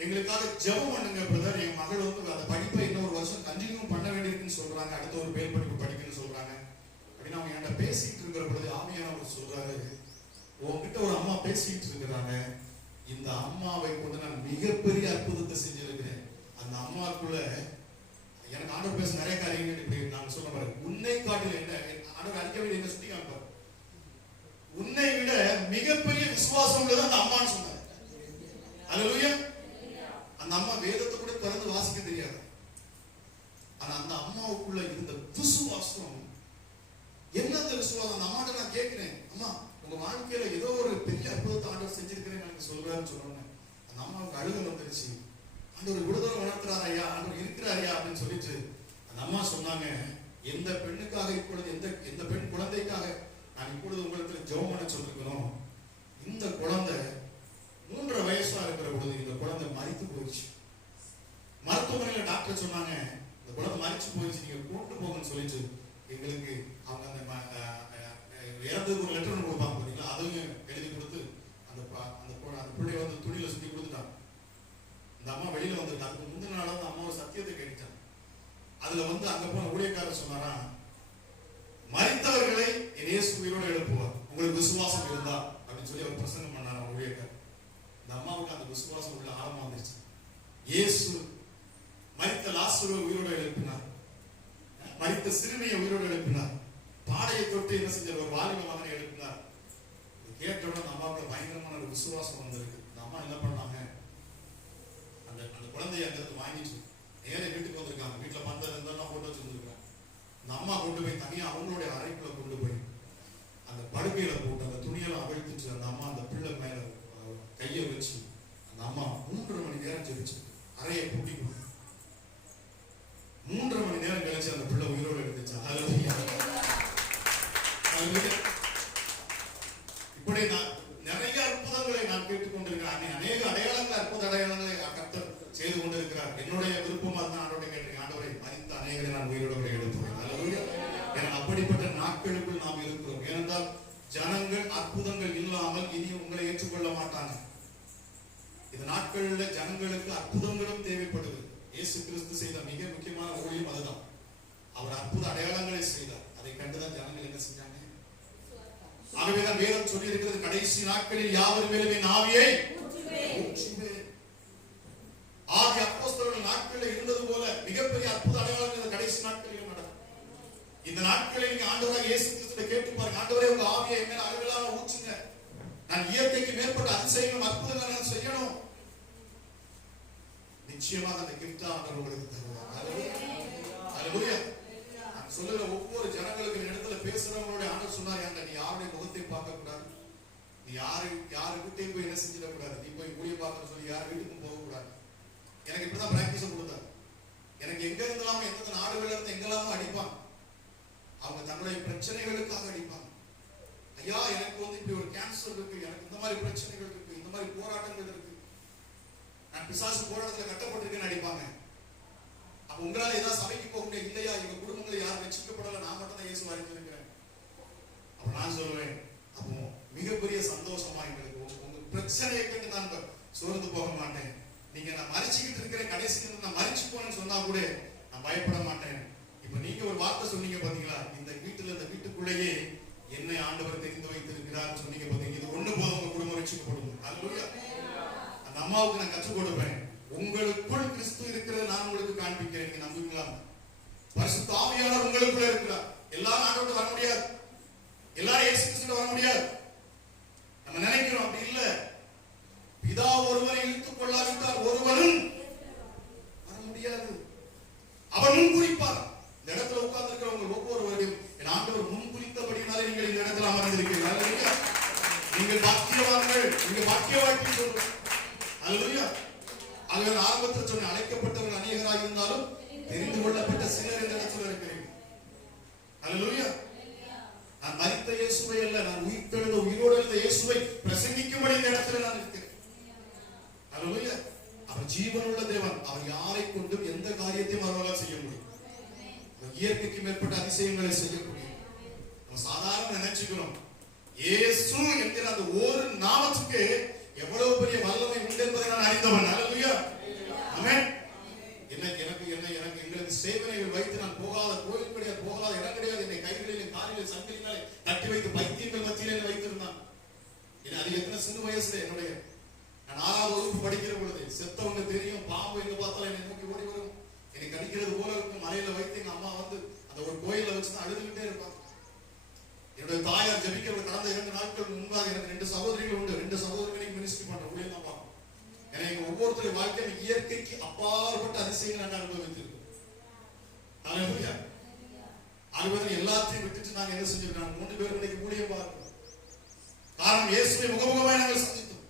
எங்களுக்காக ஜெபம் பண்ணுங்க பிரதர். என் மகள் வந்து அந்த படிப்பை இன்னொரு வருஷம் கண்டினியூ பண்ண வேண்டியிருக்குன்னு சொல்றாங்க. அடுத்த ஒரு மேல் படிப்பு படிக்கணும்னு சொல்றாங்க அப்படின்னு அவங்க என்கிட்ட பேசிட்டு இருக்கிற பொழுது ஆவியானவர் சொல்றாரு, உங்ககிட்ட ஒரு அம்மா பேசிட்டு இருக்கிறாங்க. இந்த அம்மாவை கொண்டு நான் மிகப்பெரிய அற்புதத்தை செஞ்சிருக்கிறேன். அந்த அம்மாக்குள்ள எனக்கு ஆண்டவர் பேச நிறைய காரியங்கள் இப்படி நாங்க சொல்ல பாருங்க. உன்னை காட்டில் என்ன ஆண்டவர் அடிக்கடி என்ன சுட்டி காண்பார், உன்னை விட மிகப்பெரிய விசுவாசம் உள்ளது அந்த அம்மான்னு சொன்னார். அல்லேலூயா. அந்த அம்மா வேதத்தை கூட திறந்து வாசிக்க தெரியாது. ஆனா அந்த அம்மாவுக்குள்ள இருந்த விசுவாசம் என்ன, அந்த விசுவாசம் அந்த அம்மாட்ட நான் கேட்கிறேன், அம்மா உங்க வாழ்க்கையில ஏதோ ஒரு பெரிய அற்புதத்தை ஆண்டவர் செஞ்சிருக்கிறேன் எனக்கு சொல்றாருன்னு சொன்னோன்னே அந்த அம்மாவுக்கு அழுக வந்துருச்சு. ஆண்டவர் விடுதலை உணர்த்துறாரு ஐயா, ஆண்டவர் இருக்கிறாரியா அப்படின்னு சொல்லிட்டு அந்த அம்மா சொன்னாங்க, எந்த பெண்ணுக்காக இப்பொழுது எந்த பெண் குழந்தைக்காக நான் இப்பொழுது உங்களுக்கு ஜெபம் பண்ண சொல்லிருக்கிறோம், இந்த குழந்தை 3 வயசா இருக்கிற பொழுது இந்த குழந்தை மரித்து போயிடுச்சு. மருத்துவமனையில டாக்டர் சொன்னாங்க, இந்த குழந்தை மரிச்சு போயிடுச்சு, நீங்க கூட்டு போங்கன்னு சொல்லிட்டு எங்களுக்கு அவங்க அந்த இறந்ததுக்கு ஒரு லெட்டர் கொடுப்பாங்க பார்த்தீங்களா, அதையும் எழுதி கொடுத்து அந்த பிள்ளைய வந்து துணியில சுத்தி கொடுத்துட்டாங்க. இந்த அம்மா வெளியில வந்துட்டு அதுக்கு முந்தின நாள் வந்து அம்மா ஒரு சத்தியத்தை கேட்டுட்டாங்க. அதுல வந்து அங்க போன ஊழியக்காரர் சொன்னாரா, மரித்தவர்களை இயேசு உயிரோடு எழுப்புவார், உங்களுக்கு விசுவாசம் இருந்தா அப்படின்னு சொல்லி அவர் பிரசங்கம் பண்ணார் ஊழியக்காரர். இந்த அம்மாவுக்கு அந்த விசுவாசம் உள்ள ஆழமா வந்துருச்சு. இயேசு மரித்த லாசருவை உயிரோடு எழுப்பினார், மரித்த சிறுமியை உயிரோடு எழுப்பினார், பாடையை தொட்டு என்ன செஞ்சார், ஒரு வாலிப மகனை எழுப்பினார். கேட்டவுடன் அந்த அம்மாவுக்கு பயங்கரமான ஒரு விசுவாசம் வந்திருக்கு. இந்த அம்மா என்ன பண்ணாங்க, அந்த குழந்தைய அந்த இடத்துல வாங்கிட்டு நேர வீட்டுக்கு வந்திருக்காங்க. வீட்டுல பந்தல் இருந்தாலும் போட்டு வச்சிருந்துருக்காங்க. இந்த அம்மா கொண்டு போய் தனியா அவங்களுடைய அறைக்குள்ள கொண்டு போய் அந்த படுக்கையில போட்டு அந்த துணியெல்லாம் அவிழ்த்துட்டு அந்த அம்மா அந்த பிள்ளை மேல கையை வச்சு அந்த அம்மா 3 மணி நேரம் ஜெபிச்சு அறையை பூட்டி கொடுத்து 3 மணி நேரம் கழிச்சு அந்த பிள்ளை உயிரோடு எடுத்துச்சு. இப்படி நான் நிறைய அற்புதங்களை நான் கேட்டுக்கொண்டிருக்கிறேன். அநேக அடையாளங்கள், அற்புத அடையாளங்களை கர்த்தர் செய்து கொண்டிருக்கிறார். என்னுடைய விருப்பம் அதுதான். ஆண்டவரை கேட்டிருக்கேன், ஆண்டவரை மரித்த அநேகரை நான் உயிரோடு எழுப்புவேன். ஏன்னா அப்படிப்பட்ட நாட்களுக்குள் நாம் இருக்கிறோம். ஏனென்றால் ஜனங்கள் அற்புதங்கள் இல்லாமல் இனி உங்களை ஏற்றுக்கொள்ள மாட்டாங்க. இந்த நாட்களில் ஜனங்களுக்கு அற்புதங்களும் தேவைப்படுது. இயேசு கிறிஸ்து செய்த மிக முக்கியமான ஊழியம் அதுதான். அவர் அற்புத அடையாளங்களை செய்தார். அதை கண்டுதான் ஜனங்கள் என்ன செஞ்சாங்க. ஆகவேதான் வேதம் சொல்லி இருக்கிறது, கடைசி நாட்களில் யாவர் மேலும் என் ஆவியை ஊற்றுவேன். ஆகிய அப்போஸ்தலர்கள் நாட்களில் இருந்தது போல மிகப்பெரிய அற்புத அடையாளங்கள் கடைசி நாட்களில் நடக்கும். இந்த நாட்களில் நீங்க ஆண்டவராக இயேசு கிறிஸ்துவை கேட்டு பாருங்க, ஆண்டவரே உங்க ஆவியை என் மேல அளவில்லாம ஊற்றுங்க, நான் இயற்கைக்கு மேற்பட்ட அதிசயங்களும் அற்புதங்கள் நான் செய்யணும். நிச்சயமாக அந்த கிஃப்ட் ஆண்டவர் உங்களுக்கு தருவார். அல்லேலூயா. நான் சொல்லுற ஒவ்வொரு ஜனங்களுக்கு இடத்துல பேசுறவங்களுடைய ஆண்டவர் சொன்னார், நீ யாருடைய முகத்தை பார்க்க கூடாது, நீ யாருக்கிட்டே போய் என்ன செஞ்சிட கூடாது, நீ போய் ஊழிய பார்க்க சொல்லி யார் வீட்டுக்கும் போக கூடாது. எனக்கு இப்படிதான் பிராக்டிஸ் கொடுத்தாரு. எனக்கு எங்க இருந்தாலும் எந்த நாடுகள்ல இருந்து எங்கெல்லாமோ அடிப்பாங்க. அவங்க தன்னுடைய பிரச்சனைகளுக்காக அடிப்பாங்க. ஐயா எனக்கு வந்து இப்படி ஒரு கேன்சர் இருக்கு, எனக்கு இந்த மாதிரி பிரச்சனைகள் இருக்கு, இந்த மாதிரி போராட்டங்கள் இருக்கு, நான் பிசாசு போராட்டத்துல கட்டப்பட்டிருக்கேன்னு அடிப்பாங்க. அப்ப உங்களால ஏதாவது சபைக்கு போக முடியாது, இல்லையா எங்க குடும்பம் அறிஞ்சிருக்கிறேன். அப்ப நான் சொல்லுவேன், அப்போ மிகப்பெரிய சந்தோஷமா எங்களுக்கு உங்க பிரச்சனையை கண்டு நான் சோர்ந்து போக மாட்டேன். நீங்க நான் மறைச்சிக்கிட்டு இருக்கிற கடைசிக்கு நான் மறைச்சு போனேன்னு சொன்னா கூட நான் பயப்பட மாட்டேன். இப்ப நீங்க ஒரு வார்த்தை சொன்னீங்க பாத்தீங்களா, இந்த வீட்டுக்குள்ளேயே என்னை ஆண்டவர் தெரிந்து வைத்திருக்கிறார் சொன்னீங்க பாத்தீங்க. இது ஒண்ணு போதும் உங்க குடும்பம் ரட்சிக்கப்படும். அல்லேலூயா. அந்த அம்மாவுக்கு நான் கற்றுக் கொடுப்பேன், உங்களுக்குள் கிறிஸ்து இருக்கிறத நான் உங்களுக்கு காண்பிக்கிறேன், நீங்க நம்புவீங்களா? பரிசுத்த ஆவியானவர் உங்களுக்குள்ள இருக்கிறார். எல்லாரும் ஆண்டவர்கிட்ட வர முடியாது, எல்லாரும் இயேசு கிறிஸ்துவிட்ட வர முடியாது. நம்ம நினைக்கிறோம், அப்படி இல்ல. பிதா ஒருவரை இழுத்துக் கொள்ளாவிட்டால் ஒருவரும் வர முடியாது. அவர் முன் குறிப்பார். இந்த இடத்துல உட்கார்ந்து இருக்கிறவங்க ஒவ்வொருவரையும் என் ஆண்டவர் முன் குறித்தபடினாலே நீங்கள் இந்த இடத்துல அமர்ந்திருக்கிறீர்கள். நீங்கள் பாக்கியவான்கள், நீங்க பாக்கியவாட்டி சொல்றோம். அல்லேலூயா. ஆகவே ஆரம்பத்தில் சொன்ன அழைக்கப்பட்டவர்கள் அநேகராக இருந்தாலும் தெரிந்து கொள்ளப்பட்ட சிலர் இந்த இடத்துல இருக்கிறீர்கள். அல்லேலூயா. நான் மரித்த இயேசுவை அல்ல, நான் உயிர்த்தெழுந்த உயிரோடு இருந்த இயேசுவை பிரசங்கிக்கும்படி இந்த இடத்துல நான் இருக்கிறேன். அல்லேலூயா. அவர் ஜீவனுள்ள தேவன். அவர் யாரை கொண்டும் எந்த காரியத்தையும் அவரால் செய்ய முடியும். இயற்கைக்கு மேற்பட்ட அதிசயங்களை செய்யக்கூடிய, நம்ம சாதாரண நினைச்சுக்கிறோம், இயேசு என்கிற அந்த ஒரு நாமத்துக்கு எவ்வளவு பெரிய வல்லமை உண்டு என்பதை நான் அறிந்தவன். அல்லேலூயா. ஆமென். எங்களுக்கு சேவனைகள் வைத்து நான் போகாத கோயில் கிடையாது, போகாத இடம் கிடையாது. என்னை கைகளிலே காலிலே சங்கிலினாலே தட்டி வைத்து பைத்தியங்கள் மத்தியிலே வைத்திருந்தான். அது எத்தனை சின்ன வயசுல என்னுடைய நான் 6வது வகுப்பு படிக்கிற பொழுது செத்தவங்க தெரியும், பாம்பு எங்க பார்த்தாலும் என்னை நோக்கி ஓடி வரும், என்னை கடிக்கிறது போல இருக்கும். மலையில வைத்து எங்க அம்மா வந்து அந்த ஒரு கோயில வச்சு அழுதுகிட்டே இருப்பாங்க. என்னுடைய தாயார் ஜெபிக்கிற கடந்த 2 நாட்கள் முன்பாக எனக்கு 2 சகோதரிகள் உண்டு. 2 சகோதரிகளுக்கு மினிஸ்ட்ரி பண்ற ஊழியம் தான் பார்ப்போம். எனக்கு ஒவ்வொருத்தருடைய வாழ்க்கையில இயற்கைக்கு அப்பாற்பட்ட அதிசயங்களை நான் அனுபவித்திருக்கோம். அல்லேலூயா. அனுபவம் எல்லாத்தையும் விட்டுட்டு நாங்க என்ன செஞ்சிருக்கோம், 3 பேரும் இன்னைக்கு ஊழியம் பார்க்கிறோம். காரணம், இயேசுவை முகமுகமாய் நாங்கள் சந்தித்தோம்.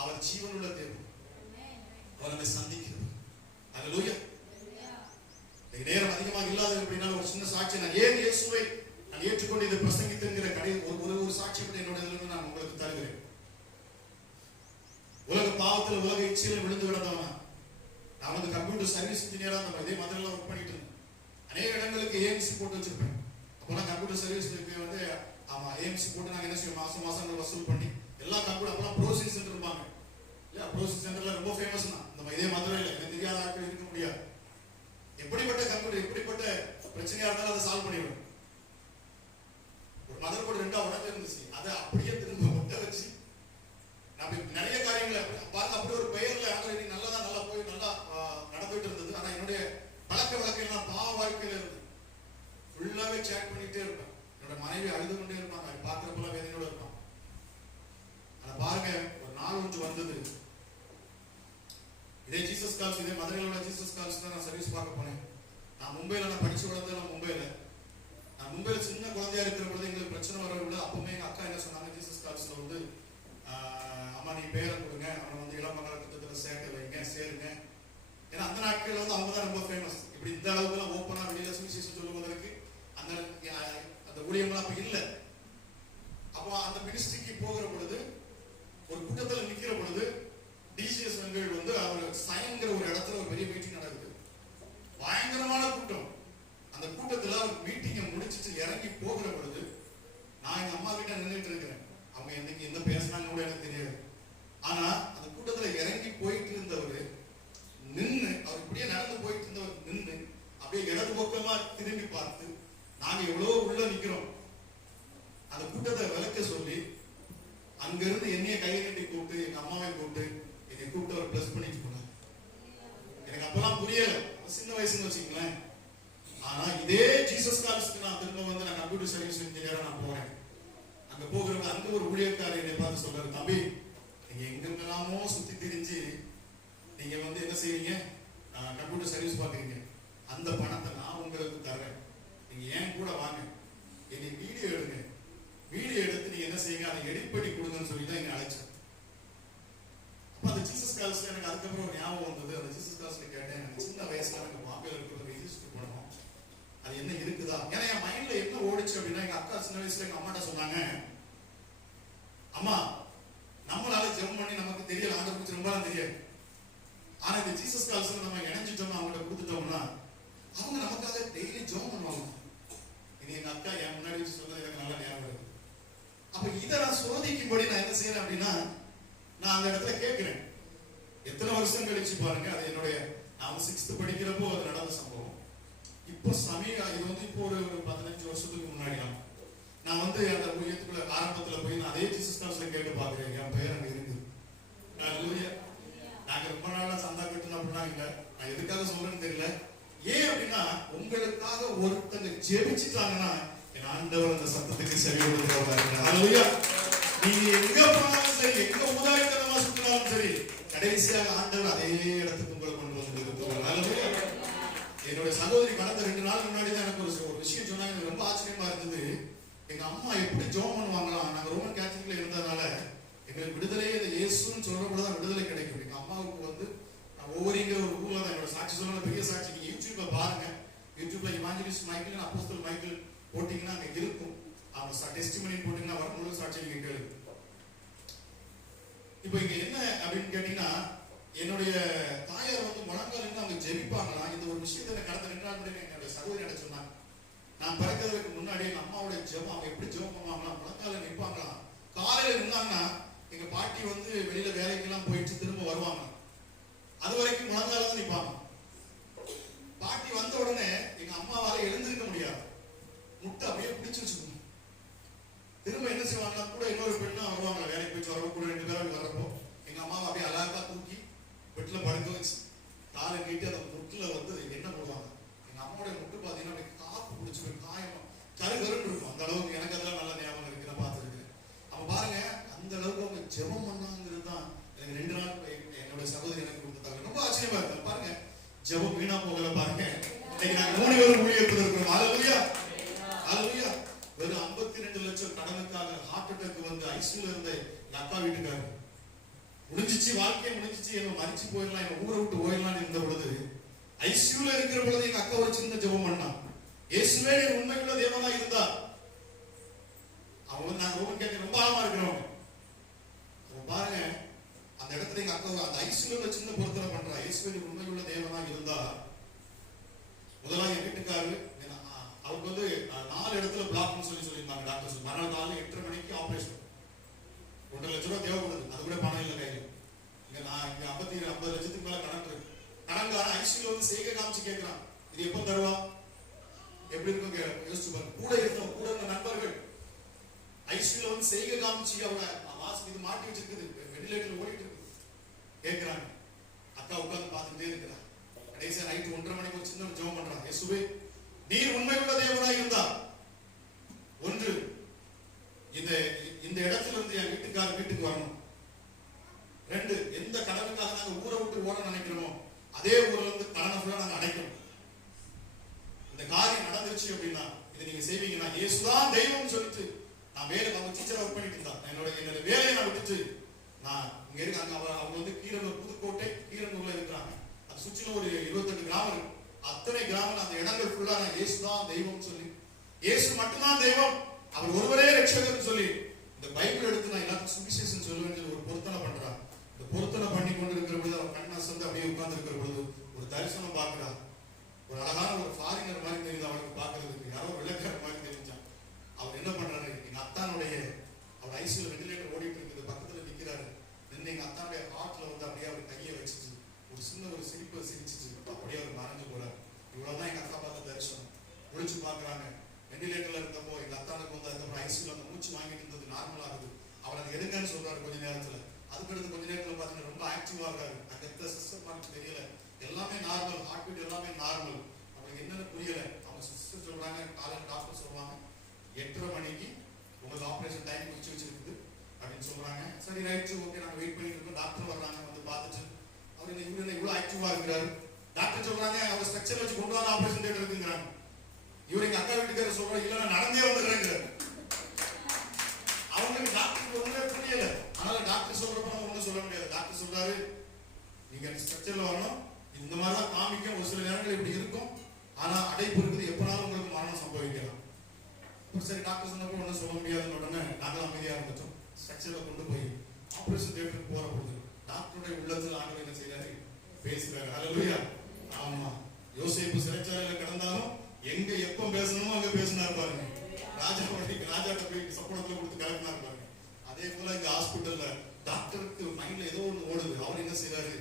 அவர் ஜீவனுள்ள தேவன், அவர் நம்மை சந்திக்கிறது. அல்லேலூயா. நேரம் அதிகமாக இல்லாத அப்படின்னா ஒரு சின்ன சாட்சி, நான் ஏன் இயேசுவை நான் ஏற்றுக்கொண்டு இதை பிரசங்கித்திருக்கிற ஒரு சாட்சி பற்றி என்னோட இதிலிருந்து நான் உங்களுக்கு தருகிறேன். உலக பாவத்தில் உலக இச்சையில விழுந்து விடந்தவனா நான் வந்து கம்ப்யூட்டர் சர்வீஸ் இன்ஜினியரா நம்ம இதே மதுரையில ஒர்க் பண்ணிட்டு இருந்தேன். அநேக இடங்களுக்கு ஏஎம்சி போட்டு வச்சிருப்பேன். அப்போலாம் கம்ப்யூட்டர் சர்வீஸ் வந்து ஆமா ஏஎம்சி போட்டு நாங்க என்ன செய்வோம், மாசம் வசூல் பண்ணி எல்லா கம்ப்யூட்டர் அப்பெல்லாம் ப்ரோசிங் சென்டர் இருப்பாங்க இல்லையா. ப்ரோசிங் சென்டர்ல ரொம்ப ஃபேமஸ் தான் நம்ம இதே மதுரையில. எனக்கு தெரியாத ஆட்கள் இருக்க முடியாது. எப்படிப்பட்ட கம்ப்யூட்டர் எப்படிப்பட்ட பிரச்சனையா இருந்தாலும் அதை சால்வ் பண்ணிடுவேன். ஒரு மதர் போர்டு 2ஆ உடஞ்சு இருந்துச்சு, அதை அப்படியே திரும்ப ஒட்ட வச்சு நான் நிறைய காரியங்களை பாருங்க. அப்படி ஒரு பெயர்ல நல்லா போய் நல்லா நடந்துட்டு இருந்தது. ஆனா என்னுடைய பழக்க வழக்கம் பாவ வாழ்க்கையில இருந்து ஃபுல்லாவே சேட் பண்ணிட்டே இருப்பேன். என்னோட மனைவி அழுது கொண்டே இருப்பாங்க, அது பாக்குறப்பெல்லாம் வேதனையோட இருப்பான். ஆனா பாருங்க, ஒரு நாள் ஒன்று வந்தது. இதே ஜீசஸ் கால்ஸ், இதே மதுரையில ஜீசஸ் கால்ஸ் தான் நான் சர்வீஸ் பார்க்க போனேன். நான் மும்பையில நான் படிச்சு வளர்ந்தேன். நான் மும்பையில சின்ன குழந்தையா இருக்கிற பொழுது எங்களுக்கு பிரச்சனை வரவில்லை. அப்பவுமே எங்க அக்கா என்ன சொன்னாங்க, ஜீசஸ் கால்ஸ்ல வந்து அம்மா நீ பேரை கொடுங்க, அவனை வந்து இளமங்கள திட்டத்தில் சேர்க்க வைங்க, சேருங்க. ஏன்னா அந்த நாட்கள் வந்து அவங்க தான் ரொம்ப ஃபேமஸ். இப்படி இந்த அளவுக்குலாம் ஓப்பனா வெளியில சுவிசேஷம் சொல்லுவதற்கு அந்த ஊழியம்லாம் அப்ப இல்லை. அப்போ அந்த மினிஸ்ட்ரிக்கு போகிற பொழுது ஒரு கூட்டத்தில் நிற்கிற பொழுது டிசிஎஸ் வெங்கல் வந்து அவர் சயங்கிற ஒரு இடத்துல ஒரு பெரிய மீட்டிங் நடக்குது. பயங்கரமான கூட்டம். அந்த கூட்டத்தில் அவர் மீட்டிங்கை முடிச்சுட்டு இறங்கி போகிற பொழுது நான் எங்க அம்மா கிட்ட நின்றுட்டு இருக்கிறேன். அவங்க என்னைக்கு என்ன பேசினாங்க கூட எனக்கு தெரியாது. ஆனா அந்த கூட்டத்துல இறங்கி போயிட்டு இருந்தவர் நின்று, அவர் இப்படியே நடந்து போயிட்டு இருந்தவர் நின்று அப்படியே இடது பக்கமா திரும்பி பார்த்து, நாங்க எவ்வளவு உள்ள நிக்கிறோம், அந்த கூட்டத்தை விளக்க சொல்லி அங்கிருந்து என்னைய கையை கட்டி கூப்பிட்டு எங்க அம்மாவை கூப்பிட்டு என்னை கூப்பிட்டு அவர் பிளஸ் பண்ணிட்டு போனார். எனக்கு அப்பெல்லாம் புரியல, சின்ன வயசுன்னு வச்சுங்களேன். ஆனா இதே ஜீசஸ் கால்ஸ்க்கு நான் திரும்ப வந்து நான் கம்ப்யூட்டர் சர்வீஸ் இன்ஜினியரா நான் போறேன். அங்க போகிறவங்க அங்க ஒரு ஊழியக்காரர் என்னை பார்த்து சொல்றாரு, தம்பி நீங்க எங்கெல்லாமோ சுத்தி திரிஞ்சு நீங்க வந்து என்ன செய்வீங்க, கம்ப்யூட்டர் சர்வீஸ் பாக்குறீங்க, அந்த பணத்தை நான் உங்களுக்கு தரேன், நீங்க ஏன் கூட வாங்க, என்னை வீடியோ எடுங்க, வீடியோ எடுத்து நீங்க என்ன செய்யுங்க, அதை எடிட் பண்ணி கொடுங்கன்னு சொல்லி தான் என்னை அழைச்சேன். அப்ப அந்த ஜீசஸ் கால்ஸ்ல எனக்கு அதுக்கப்புறம் ஒரு ஞாபகம் வந்தது. அந்த ஜீசஸ் கால்ஸ்ல கேட்டேன், எனக்கு சின்ன வயசுல எனக்கு பாம்பேல இருக்கிற ரிஜிஸ்டர் பண்ணணும், அது என்ன இருக்குதா? ஏன்னா என் மைண்ட்ல என்ன ஓடிச்சு அப்படின்னா, எங்க அக்கா சின்ன வயசுல எங்க அம்மாட்ட சொன்னாங்க, அம்மா நம்மளால ஜெபம் பண்ணி நமக்கு தெரியல, ஆண்டவரை குறித்து ரொம்பலாம் தெரியாது. ஆனா இந்த ஜீசஸ் கால்ஸ்ல நம்ம இணைஞ்சிட்டோம்னா, அவங்கள்ட்ட கொடுத்துட்டோம்னா அவங்க நமக்காக டெய்லி ஜெபம் பண்ணுவாங்க. இது எங்க அக்கா என் முன்னாடி வச்சு சொன்னது எனக்கு நல்லா ஞாபகம் இருக்கு. அப்ப இதை நான் சோதிக்கும்படி நான் என்ன செய்யறேன் அப்படின்னா, நான் அந்த இடத்துல கேட்கிறேன். எத்தனை வருஷம் கழிச்சு பாருங்க, அது என்னுடைய நான் 6th படிக்கிறப்போ அது நடந்த சம்பவம். இப்போ இது வந்து இப்போ ஒரு 15 வருஷத்துக்கு முன்னாடி நான் வந்து அந்த ஊழியத்துக்குள்ள ஆரம்பத்துல போய் நான் அதே ஜீசஸ் கால்ஸ்ல கேட்டு பாக்குறேன். என் பெயர் அங்க இருக்கு. நாங்க ரொம்ப நாளா சந்தா கட்டணும் அப்படின்னா இல்ல, நான் எதுக்காக சொல்றேன்னு தெரியல. ஏன் அப்படின்னா, உங்களுக்காக ஒருத்தங்க ஜெபிச்சுட்டாங்கன்னா என் ஆண்டவர் அந்த சத்தத்துக்கு சரி கொடுத்துருவாங்க. நீங்க எங்க போனாலும் சரி, எங்க உதாரணமா சுற்றினாலும் சரி, கடைசியாக ஆண்டவர் அதே இடத்துக்கு உங்களை கொண்டு வந்து நிறுத்துவார். என்னுடைய சகோதரி கடந்த 2 நாள் முன்னாடி தான் எனக்கு ஒரு விஷயம் சொன்னாங்க. எனக்கு ரொம்ப ஆச்சரியமா இருந்தது. எங்க அம்மா எப்படி ஜெபம் பண்ணுவாங்களாம். நாங்க ரோமன் கேத்தலிக்ல இருந்ததுனால எங்களுக்கு விடுதலையே இந்த இயேசுன்னு சொல்றப்பதான் விடுதலை கிடைக்கும். எங்க அம்மாவுக்கு வந்து நான் ஒவ்வொரு இங்க ஒரு ஊர்ல தான் என்னோட சாட்சி சொல்ல பெரிய சாட்சி. நீங்க யூடியூப்ல பாருங்க. யூடியூப்ல இவாஞ்சலிஸ்ட் மைக்கேல், அப்போஸ்தலர் மைக்கேல் போட்டீங்கன்னா அங்க இருக்கும். அவங்க டெஸ்டிமனி போட்டீங்கன்னா வரமுள்ள சாட்சி நீங்க கேளுங்க. இப்போ இங்க என்ன அப்படின்னு கேட்டீங்கன்னா, என்னுடைய தாயார் வந்து முழங்கால் இருந்து அவங்க ஜெபிப்பாங்களாம். இந்த ஒரு விஷயத்தை கடந்த 2 நாள் முன்னாடி என்னுடைய சகோதரி சொன்னாங்க. நான் பிறக்கிறதுக்கு முன்னாடி எங்க அம்மாவுடைய ஜெபம், அவங்க எப்படி ஜெபம் பண்ணுவாங்களாம், முழங்கால நிற்பாங்களாம். காலையில இருந்தாங்கன்னா எங்க பாட்டி வந்து வெளியில வேலைக்கெல்லாம் போயிட்டு திரும்ப வருவாங்க. அது வரைக்கும் முழங்கால தான் நிற்பாங்க. பாட்டி வந்த உடனே எங்க அம்மாவால எழுந்திருக்க முடியாது. முட்டை அப்படியே பிடிச்சு வச்சுக்கணும். திரும்ப என்ன செய்வாங்கன்னா, கூட இன்னொரு பெண்ணா வருவாங்க, வேலைக்கு போயிட்டு வரப்போ கூட 2 பேரும் வர்றப்போ எங்க அம்மாவை அப்படியே அழகா தூக்கி பெட்ல படுக்க வச்சு காலை நீட்டி அந்த முட்டுல வந்து என்ன போடுவாங்க. எங்க அம்மாவுடைய முட்டு பாத்தீங்கன்னா அப்படியே காப்பு பிடிச்சி காயம் கருகருன்னு இருக்கும். அந்த அளவுக்கு எனக்கு அதெல்லாம் நல்ல ஞாபகம் இருக்கு, நான் பார்த்துருக்கேன். அப்ப பாருங்க, அந்த அளவுக்கு அவங்க ஜெபம் பண்ணாங்கிறது தான் எனக்கு 2 நாள் என்னோட சகோதரி எனக்கு கொடுத்தாங்க. ரொம்ப ஆச்சரியமா இருக்கு. பாருங்க, ஜெபம் வீணா போகல. பாருங்க, இன்னைக்கு நாங்க 3 பேரும் ஊழியத்தில் இருக்கிறோம். அல்லேலூயா, அல்லேலூயா. வெறும் 52 லட்சம் கடனுக்காக ஹார்ட் அட்டாக் வந்து ஐசியூல இருந்த எங்க அக்கா வீட்டுக்காரர் முடிஞ்சிச்சு, வாழ்க்கையை முடிஞ்சிச்சு, என்ன மறிச்சு போயிடலாம், என்ன ஊரை விட்டு போயிடலாம் இருந்த பொழுது, ஐசியூல இருக்கிற பொழுது எங்க அக்கா ஒரு சின்ன ஜெபம் பண்ணான். இயேசுவே நீர் உண்மையுள்ள தேவனா இருந்தா. அவங்க நாங்க ரோமன் கேட்க ரொம்ப ஆழமா இருக்கிறவங்க. பாருங்க, அந்த இடத்துல எங்க அக்கா அந்த ஐசியூல சின்ன பொருத்தனை பண்றா. இயேசுவே நீர் உண்மையுள்ள தேவனா இருந்தா, முதல்ல என் வீட்டுக்காரரு அவருக்கு வந்து 4 இடத்துல பிளாக்னு சொல்லியிருந்தாங்க டாக்டர். மறுநாள் காலையில் 8:30 மணிக்கு ஆபரேஷன். 1.5 லட்சம் ரூபாய் தேவைப்படுது. அது கூட பணம் இல்லை கையில். இங்க நான் இங்க 50 லட்சத்துக்கு மேல கடன் இருக்கு. கடன்காரன் ஐசியூல வந்து செய்கை காமிச்சு கேட்கிறான், இது எப்ப தருவா, எப்படி இருக்கும் யோசிச்சு பாருங்க. கூட இருந்த நண்பர்கள் ஐசியூல வந்து செய்கை காமிச்சு அவங்க வாசல் இது மாட்டி வச்சிருக்குது, வெண்டிலேட்டர்ல ஓடிட்டு இருக்கு, கேட்கிறாங்க. அக்கா உட்கார்ந்து பார்த்துட்டே இருக்கிறான். கடைசியா நைட்டு 1:30 மணிக்கு ஒரு சின்ன ஜெபம் பண்றான். இயேசுவே நீர் உண்மையுள்ள தேவனாய் இருந்தா, ஒன்று இந்த இடத்துல இருந்து என் வீட்டுக்கு வரணும். 2, எந்த கடனுக்காக நாங்க ஊரை விட்டு ஓட நினைக்கிறோமோ அதே ஊர்ல இருந்து கடனை ஃபுல்லா நாங்க அடைக்கணும். இந்த காரியம் நடந்துருச்சு அப்படின்னா இதை நீங்க செய்வீங்கன்னா, இயேசுதான் தெய்வம்னு சொல்லிட்டு நான் வேலை அவங்க டீச்சரா ஒர்க் பண்ணிட்டு இருந்தா. என்னோட வேலையை நான் விட்டுட்டு நான் இங்க இருக்காங்க. அவங்க வந்து கீரனூர், புதுக்கோட்டை கீரனூர்ல இருக்கிறாங்க. அது சுற்றிலும் ஒரு 28 கிராமம் இருக்கு. அத்தனை கிராமம் அந்த இடங்கள் ஃபுல்லா நான் இயேசுதான் தெய்வம் சொல்லி, இயேசு மட்டும்தான் தெய்வம், அவர் ஒருவரே ரட்சகர்னு சொல்லி இந்த பைபிள் எடுத்து நான் எல்லாத்துக்கும் சுவிசேஷம் சொல்லுவேன் ஒரு பொருத்தனை பண்றான். இந்த பொருத்தனை பண்ணி கொண்டு இருக்கிற பொழுது அவர் கண்ணா வந்து அப்படியே உட்கார்ந்து இருக்கிற பொழுது ஒரு தரிசனம் பார்க்கிறா. ஒரு அழகான ஒரு ஃபாரினர் மாதிரி தெரியுது அவனுக்கு பார்க்கறதுக்கு. யாரோ வெள்ளக்கார மாதிரி தெரிஞ்சான். அவர் என்ன பண்றாரு, எங்க அத்தானுடைய அவர் ஐசியூல வெண்டிலேட்டர் ஓடிட்டு இருக்குது, பக்கத்துல நிக்கிறாரு. நின்று எங்க அத்தானுடைய ஹார்ட்ல வந்து அப்படியே அவர் கையை வச்சுட்டு ஒரு சின்ன ஒரு சிரிப்பை சிரிச்சிட்டு அப்படியே அவர் மறைஞ்சு போறாரு. இவ்வளவுதான் எங்க அக்கா பார்த்த தரிசனம். முடிச்சு பாக்குறாங்க. வெண்டிலேட்டர்ல இருந்தப்போ எங்க அத்தானுக்கு வந்து அதுக்கப்புறம் ஐசியூல அந்த மூச்சு வாங்கிட்டு இருந்தது நார்மல் ஆகுது. அவர் அதை எடுங்கன்னு சொல்றாரு கொஞ்ச நேரத்துல. அதுக்கடுத்து கொஞ்ச நேரத்துல பாத்தீங்கன்னா ரொம்ப ஆக்டிவா இருக்காரு. அங்க சிஸ்டர் மாதிரி தெரியல, எல்லாமே நார்மல், ஹார்ட் பீட் எல்லாமே நார்மல். அவங்களுக்கு என்னன்னு புரியல. அவங்க சிஸ்டர் சொல்றாங்க, காலையில் டாக்டர் சொல்றாங்க 8:30 மணிக்கு உங்களுக்கு ஆபரேஷன் டைம் முடிச்சு வச்சிருக்குது அப்படின்னு சொல்றாங்க. சரி ரைட், ஓகே, நாங்க வெயிட் பண்ணிட்டு இருக்கோம். டாக்டர் வர்றாங்க, வந்து பார்த்துட்டு அவர் இவ்வளவு ஆக்டிவா இருக்கிறாரு. டாக்டர் சொல்றாங்க அவர் ஸ்ட்ரக்சர் வச்சு கொண்டு வந்து ஆபரேஷன் தியேட்டர் இருக்குங்கிறாங்க. இவர் எங்க அக்கா வீட்டுக்காரர் சொல்றாரு, இல்ல நான் நடந்தே வந்துடுறேங்கிறாரு. அவங்களுக்கு டாக்டருக்கு ஒண்ணுமே புரியல. அதனால டாக்டர் சொல்றப்ப நம்ம ஒண்ணும் சொல்ல முடியாது. டாக்டர் சொல்றாரு, நீங்க ஸ்ட்ரக்சர்ல வரணும், இந்த மாதிரிதான் காமிக்கும், ஒரு சில நேரங்கள் இப்படி இருக்கும், ஆனா அடைப்பு இருக்குது, எப்பனாலும் உங்களுக்கு மரணம் சம்பவிக்கலாம். சரி, டாக்டர் சொன்னப்போ ஒன்றும் சொல்ல முடியாதுன்னு உடனே நாங்களும் அமைதியா இருந்துட்டோம். ஸ்ட்ரக்சர்ல கொண்டு போய் ஆபரேஷன் தியேட்டருக்கு போற பொழுது டாக்டருடைய உள்ளத்தில் ஆண்டவர் என்ன செய்யறாரு, பேசுறாரு. அல்லேலூயா. ஆமா, யோசேப்பு சிறைச்சாலையில கிடந்தாலும் எங்க எப்ப பேசணுமோ அங்க பேசினாரு பாருங்க. ராஜாட்ட போய் சப்போர்ட்ல கொடுத்து கலக்கினார் பாருங்க. அதே போல இங்க ஹாஸ்பிட்டல்ல டாக்டருக்கு மைண்ட்ல ஏதோ ஒண்ணு ஓடுது. அவர் என்ன செய்யறாரு?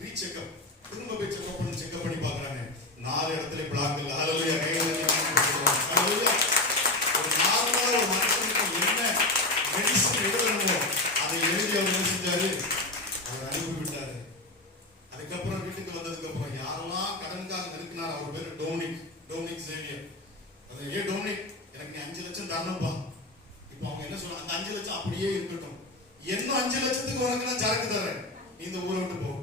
ரீ செக்அப், திரும்ப போய் செக்அப் பண்ணி பாக்குறாங்க. 4 இடத்துல பிளாக் இல்ல. ஹalleluya. ஹalleluya. ஒரு நார்மலா ஒரு மனுஷனுக்கு என்ன மெடிசன் எழுதணுமோ அதை எழுதி அவர் என்ன செஞ்சாரு? அவர் அனுப்பி விட்டாரு. அதுக்கப்புறம் வீட்டுக்கு வந்ததுக்கு அப்புறம் யாரெல்லாம் கடனுக்காக நெருக்கினார், அவர் பேரு டொமினிக் சேவியர். அது ஏன் டொமினிக், எனக்கு நீ 5 லட்சம் தரணும்பா. இப்போ அவங்க என்ன சொல்றாங்க? அந்த 5 லட்சம் அப்படியே இருக்கட்டும், இன்னும் 5 லட்சத்துக்கு உனக்கு நான் சரக்கு தரேன், நீ இந்த ஊரை விட்டு போக.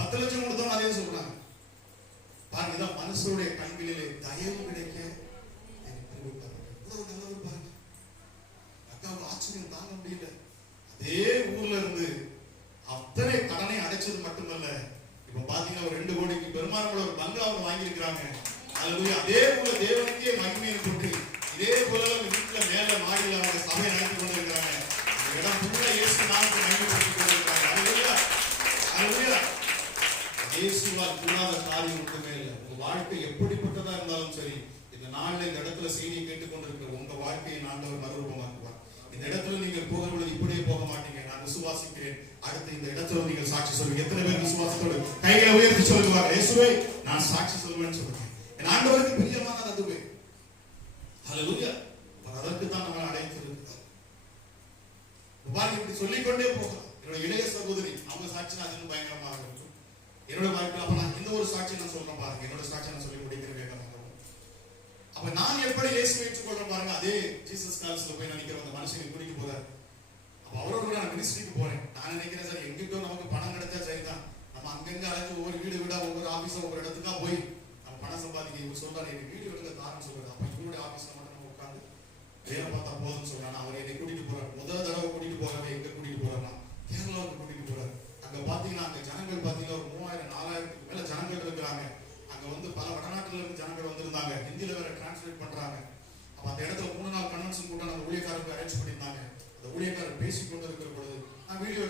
10 லட்சம் கொடுத்தோம் அதே சொல்றாங்க. பாருங்க, இதான் மனுஷருடைய கண்களிலே தயவு கிடைக்க நல்லவர் பாருங்க. அக்காவுக்கு ஆச்சரியம் தாங்க முடியல. அதே ஊர்ல இருந்து அத்தனை கடனை அடைச்சது மட்டுமல்ல, இப்ப பாத்தீங்கன்னா ஒரு 2 கோடிக்கு பெருமானோட ஒரு பங்களாவை வாங்கி இருக்கிறாங்க. அல்லது அதே போல தேவனுக்கே மகிமையை கொண்டு இதே போல வீட்டுல மேல மாடியில் அவங்க சபை நடத்தி கொண்டு இருக்கிறாங்க. இடம் ஃபுல்லா இயேசு நாமத்தை மகிமைப்படுத்திக் கொண்டிருக்கிறாங்க. அல்லேலூயா, அல்லேலூயா. இயேசுவால் கூடாத காரியம் ஒன்றுமே இல்லை. உங்க வாழ்க்கை எப்படிப்பட்டதா இருந்தாலும் சரி, இந்த நாள்ல இந்த இடத்துல செய்தியை கேட்டுக்கொண்டிருக்கிற உங்க வாழ்க்கையை ஆண்டவர் மறுரூபமாக்குவார். இந்த இடத்துல நீங்கள் போகிற பொழுது இப்படியே போக மாட்டீங்க. நான் விசுவாசிக்கிறேன். அடுத்து இந்த இடத்துல நீங்கள் சாட்சி சொல்லுங்க. எத்தனை பேர் விசுவாசத்தோடு கைகளை உயர்த்தி சொல்லுவாங்க? இயேசுவே, நான் சாட்சி சொல்வேன்னு சொல்லுங்க. என் ஆண்டவருக்கு பிரியமானது அதுவே. ஹalleluya. அதற்கு தான் நம்ம அழைத்திருக்கிறார். பாருங்க, இப்படி சொல்லிக்கொண்டே போகலாம். என்னோட இளைய சகோதரி அவங்க சாட்சி அது இன்னும் பயங்கரமாக இருக்கும். என்னோட வாழ்க்கையில் அப்ப நான் இந்த ஒரு சாட்சி நான் சொல்றேன் பாருங்க. என்னோட சாட்சி நான் சொல்லி முடிக்கிற வேகமாக. அப்ப நான் எப்படி இயேசுவை ஏற்றுக்கொள்றேன் பாருங்க. அதே ஜீசஸ் கால்ஸ்ல போய் நினைக்கிற அந்த மனுஷனை கூட்டிட்டு போறாரு. அப்ப அவரோட கூட நான் மினிஸ்ட்ரிக்கு போறேன். நான் நினைக்கிறேன், சார் எங்கிட்ட நமக்கு பணம் கிடைச்சா சரிதான், நம்ம அங்கங்க அழைச்சு ஒவ்வொரு வீடா ஒவ்வொரு ஆபீஸா ஒவ்வொரு இடத்துக்கா போய் நம்ம பணம் சம்பாதிக்க. இவர் சொல்றாரு, எனக்கு வீடு எடுக்க தாரன்னு சொல்றாரு. அப்ப இவருடைய ஆபீஸ்ல மட்டும் நம்ம உட்காந்து வேலை பார்த்தா போதும்னு சொல்றாரு. அவர் என்னை கூட்டிட்டு போறாரு. முதல் தடவை கூட்டிட்டு போறாரு. எங்க கூட்டிட்டு போறாருன்னா கேரளாவுக்கு கூட்டிட்டு போறாரு. அங்க பாத்தீங்கன்னா அங்க ஜனங்கள் பாத்தீங்கன்னா ஒரு 3000-4000 மேல ஜனங்கள் இருக்கிறாங்க. அங்க வந்து பல வடநாட்டுல இருந்து ஜனங்கள் வந்திருந்தாங்க. ஹிந்தியில வேற டிரான்ஸ்லேட் பண்றாங்க. அப்ப அந்த இடத்துல 3 நாள் கன்வென்ஷன் கூட நம்ம ஊழியக்காரருக்கு அரேஞ்ச் பண்ணியிருந்தாங்க. அந்த ஊழியக்காரர் பேசிக்கொண்டு இருக்கிற பொழுது நான் வீடியோ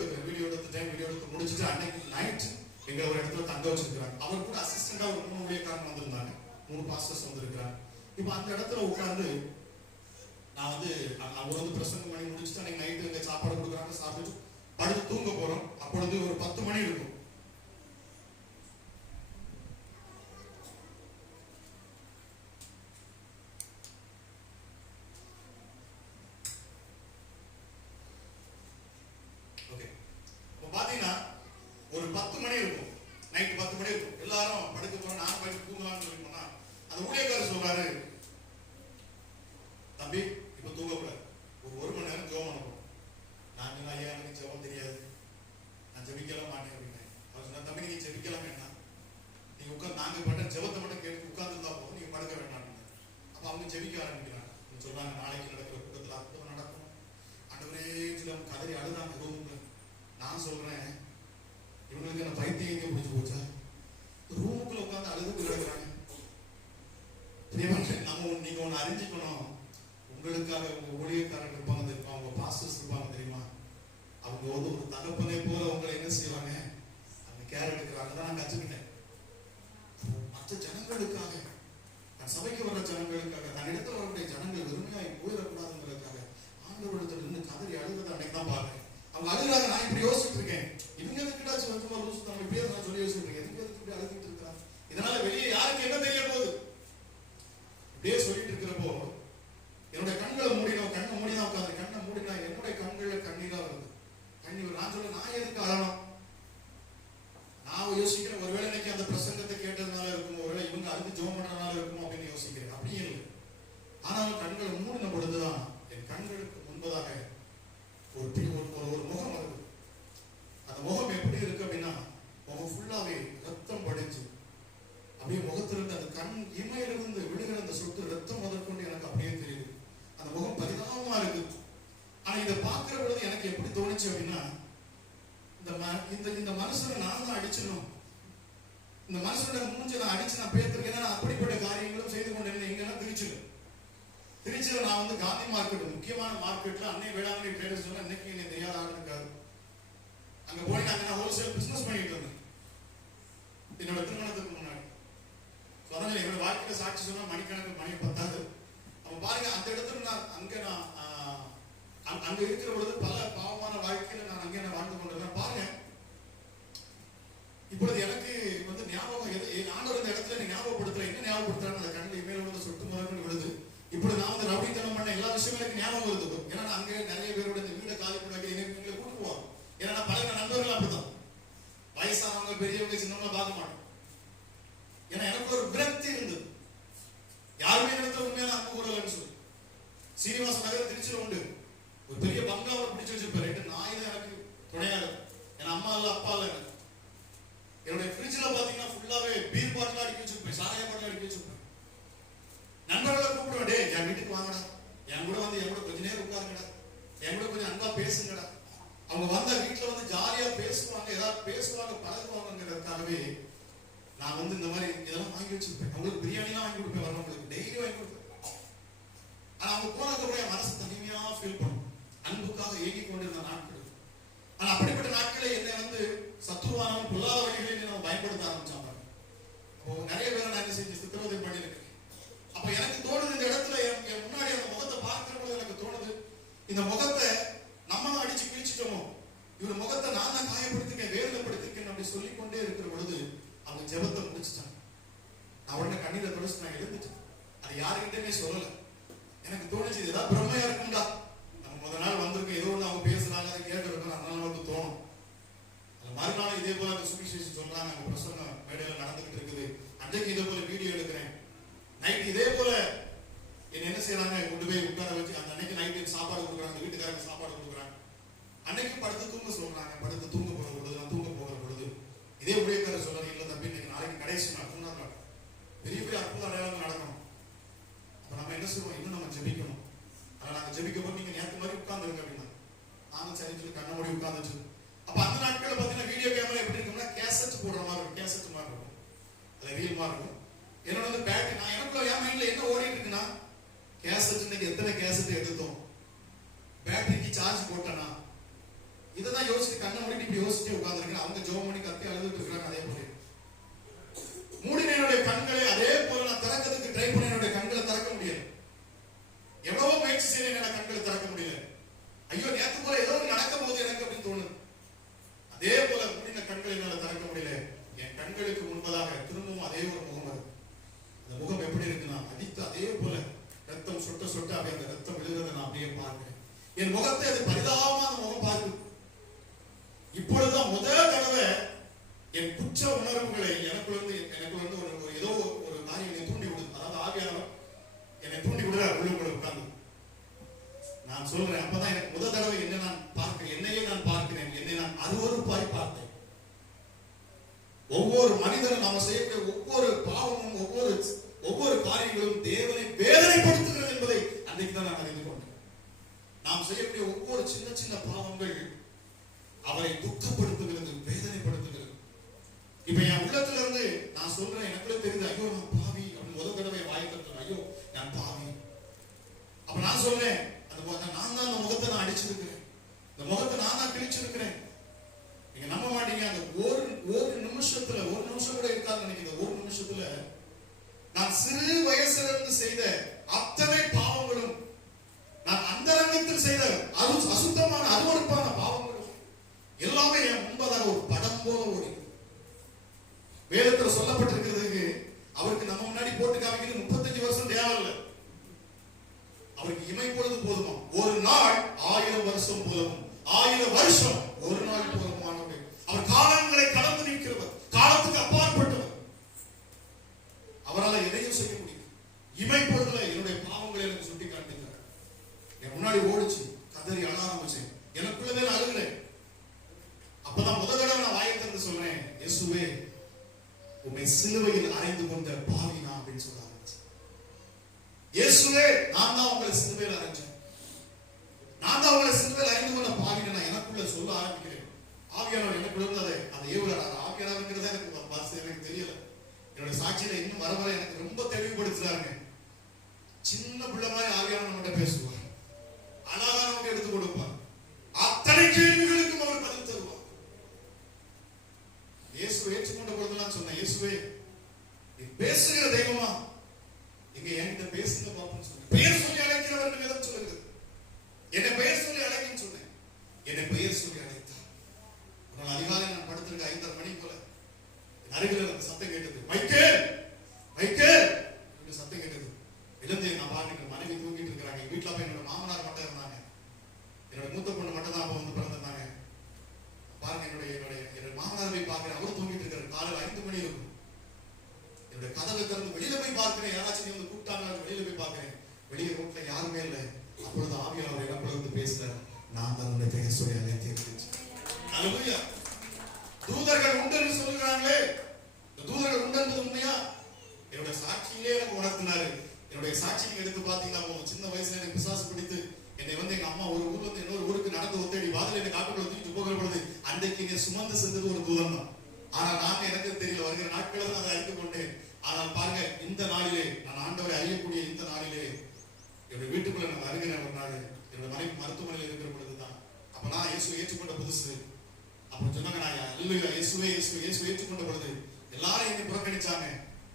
எடுத்து முடிச்சுட்டு அன்னைக்கு நைட் எங்க ஒரு இடத்துல தங்க வச்சிருக்கிறாங்க. அவர் கூட அசிஸ்டண்டா ஒரு 3 ஊழியக்காரங்க வந்திருந்தாங்க. 3 பாஸ்டர்ஸ் வந்திருக்கிறாங்க. இப்ப அந்த இடத்துல உட்கார்ந்து நான் வந்து அவர் வந்து பிரசங்கம் பண்ணி முடிச்சுட்டு அன்னைக்கு நைட்டு எங்க சாப்பாடு கொடுக்குறாங்க. சாப்பிட்டு படுத்து தூங்க போறோம். அப்பொழுது ஒரு 10 மணி இருக்கும். பாத்தீங்கன்னா ஒரு 10 மணி இருக்கும். நைட் 10 மணி இருக்கும். எல்லாரும் படுக்க போறோம். நான் படுத்து தூங்கலாம்னு சொல்லி போனா அந்த ஊழியக்காரர் சொல்றாரு, தம்பி இப்ப தூங்க கூடாது, ஒரு 1 மணி நேரம் ஜெபம் பண்ணணும். நான் ஐயா எனக்கு ஜெபம் தெரியாது, நான் ஜெபிக்கலாம் மாட்டேன் அப்படின்னேன். அவர் சொன்னா, தம்பி நீங்க ஜெபிக்கலாம் வேண்டாம், நீங்க உட்காந்து நாங்க பண்ண ஜெபத்தை மட்டும் கேட்டு உட்கார்ந்துருந்தா போதும், நீங்க படுக்க வேண்டாம் அப்படின்னாரு. அப்ப அவங்க ஜெபிக்க ஆரம்பிக்கிறாங்க. சொல்றாங்க, நாளைக்கு நடக்கிற கூட்டத்தில் அற்புதம் நடக்கும் ஆண்டவரே சொல்லி அவங்க கதறி அழுதாங்க ரூம்ல. நான் சொல்றேன், இவங்களுக்கு என்ன பைத்தியம் எங்க பிடிச்சு போச்சா? ரூமுக்குள்ள உட்காந்து அழுது கிடக்குறாங்க. நம்ம நீங்க ஒண்ணு அறிஞ்சுக்கணும், உங்களுக்காக உங்க ஊழியக்காரர்கள் இருப்பாங்க தெரியுமா, உங்க பாஸ்டர்ஸ் இருப்பாங்க தெரியுமா, அவங்க வந்து ஒரு தகப்பனை போல உங்களை என்ன செய்வாங்க, அந்த கேர் எடுக்கிறாங்க. தான் நான் கற்றுக்கிட்டேன். மற்ற ஜனங்களுக்காக, சபைக்கு வர்ற ஜனங்களுக்காக, தன் இடத்துல வரக்கூடிய ஜனங்கள் வெறுமையாய் போயிடக்கூடாதுங்கிறதுக்காக ஆண்டவரிடத்துல இருந்து கதறி அழுகிறத அன்னைக்கு தான் பாக்குறேன். அவங்க அழுகிறாங்க. நான் இப்படி யோசிச்சுட்டு இருக்கேன், இவங்க எதுக்கிட்டாச்சும் கொஞ்சமா லூசு நம்ம இப்படியே நான் சொல்லி யோசிச்சுட்டு இருக்கேன், எதுக்கு இப்படி அழுதுட்டு இருக்கிறாங்க, இதனால வெளியே யாருக்கு என்ன தெரிய போகுது இப்படியே சொல்லிட்டு இருக்கிறப்போ என்னுடைய கண்களை மூடினோம். கண்ணை மூடிதான் உட்காந்து கண்ணை மூடினா என்னுடைய கண்கள்ல கண்ணீரா வருது. கண்ணீர் நான் சொல்ல, நான் எதுக்கு அழணும்? நான் யோசிக்கிறேன், ஒருவேளை இன்னைக்கு அந்த பிரசங்கத்தை கேட்டதுனால இருக்கும், ஒருவேளை இவங்க அழுது ஜெபம் பண்ணனால இருக்கும் அப்படின்னு யோசிக்கிறேன். அப்படியே இல்லை. ஆனாலும் கண்களை மூடின பொழுதுதான் என் கண்களுக்கு முன்பதாக ஒரு முகம் வருது. அந்த முகம் எப்படி இருக்கு அப்படின்னா, முகம் ஃபுல்லாவே ரத்தம் படிச்சு அப்படியே முகத்திலிருந்து அந்த கண் இமையிலிருந்து விழுகிற அந்த சொட்டு ரத்தம் முதற்கொண்டு எனக்கு அப்படியே தெரியுது. அந்த முகம் பரிதாபமா இருக்கு. ஆனா இதை பார்க்கிற பொழுது எனக்கு எப்படி தோணுச்சு அப்படின்னா, இந்த மனுஷனை நான் தான் அடிச்சிடணும், இந்த மனுஷனோட மூஞ்சை நான் அடிச்சு நான் பேத்திருக்கேன். அப்படிப்பட்ட காரியங்களும் செய்து கொண்டு எங்கன்னா திருச்சியில நான் வந்து காந்தி மார்க்கெட், முக்கியமான மார்க்கெட்ல அன்னை வேளாண்மை ட்ரேடர்ஸ் சொன்னா இன்னைக்கு எனக்கு தெரியாத ஆள் இருக்காது. அங்க போய் நான் ஹோல்சேல் பிசினஸ் பண்ணிட்டு இருந்தேன் என்னோட திருமணத்துக்கு முன்னாடி. அதனால என்னோட வாழ்க்கை சாட்சி சொன்னா மணிக்கணக்கு மணி பத்தாது. அப்ப பாருங்க, அந்த இடத்துல நான் அங்க இருக்கிற பொழுது பல பாவமான வாழ்க்கையில நான் அங்கே வாழ்ந்து கொண்டிருந்தேன். பாருங்க, இப்பொழுது எனக்கு ஞாபகம் ஆண்டவர் இந்த இடத்துல ஞாபகப்படுத்துறேன். என்ன ஞாபகப்படுத்துறான்னு அந்த கண்ணில் இமேல் சொட்டு முதல் விழுது. இப்படி நான் ரவுடித்தனம் பண்ண எல்லா விஷயமும் எனக்கு ஞாபகம் வருது. ஏன்னா அங்கே நிறைய பேரோட இந்த வீடை காலி பண்ணி எங்களை கூட்டு போவாங்க. ஏன்னா பல நண்பர்கள் அப்படிதான், வயசானவங்க பெரியவங்க சின்னவங்க பார்க்க மாட்டோம். ஏன்னா எனக்கு ஒரு விரக்தி இருந்தது, யாருமே இடத்துல உண்மையான அன்பு கூடலன்னு சொல்லி. சீனிவாச நகர் திருச்சியில் உண்டு, ஒரு பெரிய பங்களாவை பிடிச்சு வச்சிருப்பாரு. நாய் தான் எனக்கு துணையாக, என் அம்மா இல்ல அப்பா இல்ல. எனக்கு என்னுடைய ஃப்ரிட்ஜில் பாத்தீங்கன்னா ஃபுல்லாவே பீர் பாட்டில் அடிக்க வச்சிருப்பேன், சாராய பாட்டில் அடிக்க வச்சிருப்பேன். நண்பர்களை கூப்பிடுவேன், டே என் வீட்டுக்கு வாங்கடா, என் கூட என் கூட கொஞ்ச நேரம் உட்காருங்கடா, என் கூட கொஞ்சம் அன்பா பேசுங்கடா. அவங்க வீட்டுல ஜாலியா பேசுவாங்க, ஏதாவது பேசுவாங்க, பழகுவாங்கிறதுக்காகவே நான் இந்த மாதிரி இதெல்லாம் வாங்கி வச்சிருப்பேன். அவங்களுக்கு பிரியாணிலாம் வாங்கி கொடுப்பேன், வரவங்களுக்கு டெய்லி வாங்கி கொடுப்பேன். ஆனா அவங்க போனதுக்கு என் மனசு தனிமையா ஃபீல் பண்ணும், அன்புக்காக ஏங்கி கொண்டிருந்த நாட்கள். ஆனா அப்படிப்பட்ட நாட்களை என்னை சத்துருவானவன் பொல்லாத வழிகளில் நம்ம பயன்படுத்த ஆரம்பிச்சாங்க. அப்போ நிறைய பேரை நான் என்ன செஞ்சு சித்திரவதை பண்ணியிருக்கேன். அப்ப எனக்கு தோணுது, இந்த இடத்துல என் முன்னாடி அந்த முகத்தை பார்க்கிற போது எனக்கு தோணுது, இந்த முகத்தை நம்ம தான் அடிச்சு கிழிச்சிட்டோமோ, இவர் முகத்தை நான் தான் காயப்படுத்திருக்கேன், வேதனைப்படுத்திருக்கேன் அப்படி சொல்லிக்கொண்டே இருக்கிற பொழுது அவங்க ஜெபத்தை முடிச்சுட்டாங்க. நான் உடனே கண்ணீரை தொடச்சு நான் எழுந்துட்டேன். அது யாருக்கிட்டே சொல்லல. எனக்கு தோணுச்சு, இது ஏதாவது பிரம்மையா இருக்கும்டா, நம்ம முதல் நாள் வந்திருக்கோம், ஏதோ ஒன்று அவங்க பேசுறாங்க, அதை கேட்டு இருக்கணும், அதனால நமக்கு தோணும். அது மறுநாள் இதே போல அந்த சுவிசேஷம் சொல்றாங்க, அங்க பிரசங்கம் மேடையில நடந்துகிட்டு இருக்குது. அன்றைக்கு இதே போல வீடியோ எடுக்கிறேன். நைட் இதே போல என்ன செய்யறாங்க, கொண்டு போய் உட்கார வச்சு அந்த அன்னைக்கு நைட்டு சாப்பாடு கொடுக்குறாங்க, வீட்டுக்காரங்க சாப்பாடு கொடுக்குறாங்க. அன்னைக்கு படுத்து தூங்க சொல்றாங்க. படுத்து தூங்க போகிற பொழுது, நான் தூங்க போகிற பொழுது இதே ஊழியக்காரர் சொல்றாங்க, இல்ல தம்பி இன்னைக்கு நாளைக்கு கடைசி நாள், 3 நாள் பெரிய பெரிய அற்புத அடையாளங்கள் நடக்கணும். அப்ப நம்ம என்ன செய்வோம், இன்னும் நம்ம ஜெபிக்கணும். ஆனா நாங்க ஜெபிக்க போது நீங்க நேற்று மாதிரி உட்கார்ந்துருங்க அப்படின்னா நானும் சரி சொல்லி கண்ண மூடி உட்கார்ந்துச்சு. அப்ப அந்த நாட்கள் பாத்தீங்கன்னா வீடியோ கேமரா எப்படி இருக்கும்னா கேசட் போடுற மாதிரி இருக்கும், கேசட் மாதிரி இருக்கும், அது ரியல் மாதிரி இருக்கும். என்னோட பேட்டரி நான் எனக்குள்ள என் மைண்ட்ல என்ன ஓடிட்டு இருக்குன்னா, கேசட் இன்னைக்கு எத்தனை கேசட் எடுத்தோம், பேட்டரிக்கு சார்ஜ் போட்டனா, இதான் யோசிச்சு கண்ணை மூடிட்டு இப்படி யோசிச்சு உட்கார்ந்துருக்கேன். அவங்க ஜெபம் பண்ணி கத்தி அழுதுட்டு இருக்காங்க. அதே போல மூடின என்னுடைய கண்களை அதே போல நான் திறக்கிறதுக்கு ட்ரை பண்ண, என்னுடைய கண்களை திறக்க முடியல. எவ்வளவோ முயற்சி செய்ய என்னால கண்களை திறக்க முடியல. ஐயோ நேற்று போல ஏதோ நடக்கும் போது எனக்கு அப்படின்னு தோணுது. அதே போல மூடின கண்களை என்னால திறக்க முடியல. என் கண்களுக்கு முன்பதாக திரும்பவும் அதே ஒரு முகம் வருது. அந்த முகம் எப்படி இருக்குன்னா, அடித்து அதே போல ரத்தம் சொட்ட சொட்ட அப்படியே அந்த ரத்தம் விழுகிறத நான் அப்படியே பார்க்கிறேன். என் முகத்தை அது பரிதாபமா அந்த முகம் பார்க்குது. இப்பொழுதுதான் முதல் தடவை என் குற்ற உணர்வுகளை எனக்குள்ள ஒரு ஏதோ ஒரு காரியம் என்னை தூண்டி விடுது. அதாவது ஆவியானவர் என்னை தூண்டி விடுறார் உள்ளுக்குள்ள உட்கார்ந்து. நான் சொல்றேன், அப்பதான் எனக்கு முதல் தடவை என்ன நான் பார்க்கிறேன், என்னையே நான் பார்க்கிறேன், என்னை நான் அருவருப்பாய் பார்த்தேன். ஒவ்வொரு மனிதனும் நாம செய்யக்கூடிய ஒவ்வொரு பாவமும் ஒவ்வொரு காரியங்களும் தேவனை வேதனைப்படுத்துகிறது என்பதை அன்றைக்கு தான் நான் அறிந்து கொண்டேன். நாம் செய்யக்கூடிய ஒவ்வொரு சின்ன சின்ன பாவங்கள் அவரை துக்கப்படுத்துகிறது, வேதனைப்படுத்துகிறது. இப்ப என் உள்ளத்துல இருந்து நான் சொல்றேன், எனக்குள்ள தெரியுது, ஐயோ நான் பாவி அப்படின்னு முதல் தடவை வாய் தட்டுறேன், ஐயோ நான் பாவி. அப்ப நான் சொல்றேன், நான் தான் அந்த முகத்தை நான் அடிச்சிருக்கிறேன், இந்த முகத்தை நான் தான் கிழிச்சிருக்கிறேன். நீங்க நம்ப மாட்டீங்க, அந்த ஒரு நிமிஷத்துல, ஒரு நிமிஷம் கூட இருக்காது நினைக்கிறேன், ஒரு நிமிஷத்துல நான் சிறு வயசுல இருந்து செய்த அத்தனை பாவங்களும், நான் அந்தரங்கத்தில் செய்த அசுத்தமான அருவருப்பான பாவங்களும் எல்லாமே என் முன்பதாக ஒரு படம் போல ஓடி. வேதத்தில் சொல்லப்பட்டிருக்கிறதுக்கு அவருக்கு நம்ம முன்னாடி போட்டு காமிக்கிறது 35 வருஷம் தேவையில்லை. அவருக்கு இமை பொழுது போதுமா, ஒரு நாள் 1000 வருஷம் போதும், 1000 வருஷம் ஒரு நாள் போதுமானவர். அவர் காலங்களை கடந்து நிற்கிறவர், காலத்துக்கு அப்பாற்பட்டவர். அவரால் எதையும் செய்ய முடியும். இமை பொழுதுல என்னுடைய பாவங்களை எனக்கு சுட்டி காட்டுகிறார். என் முன்னாடி ஓடிச்சு, கதறி அழ ஆரம்பிச்சேன், எனக்குள்ளவே நான் அழுகிறேன். அப்பதான் முதல் தடவை நான் வாயை திறந்து சொல்றேன், இயேசுவே உம்மை சிலுவையில் அறைந்து கொண்ட பாவி நான் அப்படின்னு சொல்ல ஆரம்பிச்சேன். இயேசுவே நான் தான் உங்களை சிலுவையில் அறைஞ்சேன், நான் தான் உங்களை சிலுவையில் அறைந்து கொண்ட பாவி நான் எனக்குள்ள சொல்ல ஆரம்பிக்கிறேன். ஆவியானவர் எனக்குள்ள இருந்ததை அந்த ஏவுறார். ஆவியானவர்ங்கிறத எனக்கு தெரியல. என்னோட சாட்சியில இன்னும் வர வர எனக்கு ரொம்ப தெளிவுபடுத்துறாருங்க. சின்ன பிள்ளை மாதிரி ஆவியானவர் நம்மகிட்ட பேசுவார், அழகா நமக்கு எடுத்து கொடுப்பார், அத்தனை கேள்விகளுக்கும் அவர் பதில் தருவார். இயேசு ஏற்றுக்கொண்ட பொழுதுலாம் சொன்னேன், இயேசுவே நீ பேசுகிற தெய்வமா, நீங்க என்கிட்ட பேசுங்க பாப்போம்னு சொன்னேன். பெயர் சொல்லி அழைக்கிறவர் வேதம் சொல்லுகிறது. என்னை பெயர் சொல்லி அழைக்கன்னு சொன்னேன். என்னை பெயர் சொல்லி அழைத்தார். ஆனால் அதிகாலை நான் படுத்திருக்க 5:30 மணி போல அருகில் அந்த சத்தம் கேட்டது. மைக்கேல் மைக்கேல் சத்தம் கேட்டது. எழுந்து நான் பாருங்க, மனைவி தூங்கிட்டு இருக்கிறாங்க. வீட்டுல போய் என்னோட மாமனார் மட்டும் இருந்தாங்க. என்னோட மூத்த பொண்ணு மட்டும் தான் அப்ப வந்து பிறந்திருந்தாங்க. பாருங்க, என்னோட மாமனார் போய் பார்க்கிறேன். அவரும் தூங்கிட்டு இருக்காரு. காலையில் 5 மணி இருக்கும். என்னோட கதவை திறந்து வெளியில போய் பார்க்கிறேன். யாராச்சும் வந்து கூப்பிட்டாங்க. வெளியில போய் பார்க்கிறேன். வெளியே ரோட்ல யாருமே இல்லை. அப்பொழுது ஆவியானவர் எனக்குள்ள வந்து பேசுறார். நான் தான் உன்னை பெயர் சொல்லி அழைத்தேன். அல்லேலூயா. தூதர்கள் உண்டு சொல்லுகிறாங்களே, தூதர்கள் உண்டு என்பது உண்மையா? என்னுடைய சாட்சியிலே எனக்கு உணர்த்தினாரு. என்னுடைய சாட்சியை எடுத்து பார்த்தீங்கன்னா, சின்ன வயசுல எனக்கு பிசாசு பிடித்து என்னை வந்து எங்க அம்மா ஒரு ஊர்ல இருந்து இன்னொரு ஊருக்கு நடந்து ஒத்தேடி வாதில் என்னை காட்டுக்குள்ள தூக்கிட்டு போகிற பொழுது அன்றைக்கு என்னை சுமந்து சென்றது ஒரு தூதம் தான். ஆனா நாங்க எனக்கு தெரியல, வருகிற நாட்களில் நான் அதை அறிந்து கொண்டேன். ஆனால் பாருங்க, இந்த நாளிலே நான் ஆண்டவரை அறியக்கூடிய இந்த நாளிலே என்னுடைய வீட்டுக்குள்ள நான் வருகிறேன். ஒரு நாள் என்னோட மனைவி மருத்துவமனையில் இருக்கிற பொழுதுதான். அப்ப நான் இயேசுவை ஏற்றுக்கொண்ட புதுசு. அப்ப சொன்னாங்க, நான் அல்லேலூயா இயேசுவை ஏற்றுக்கொண்ட பொழுது எல்லாரும் என்னை புறக்கணிச்சாங்க.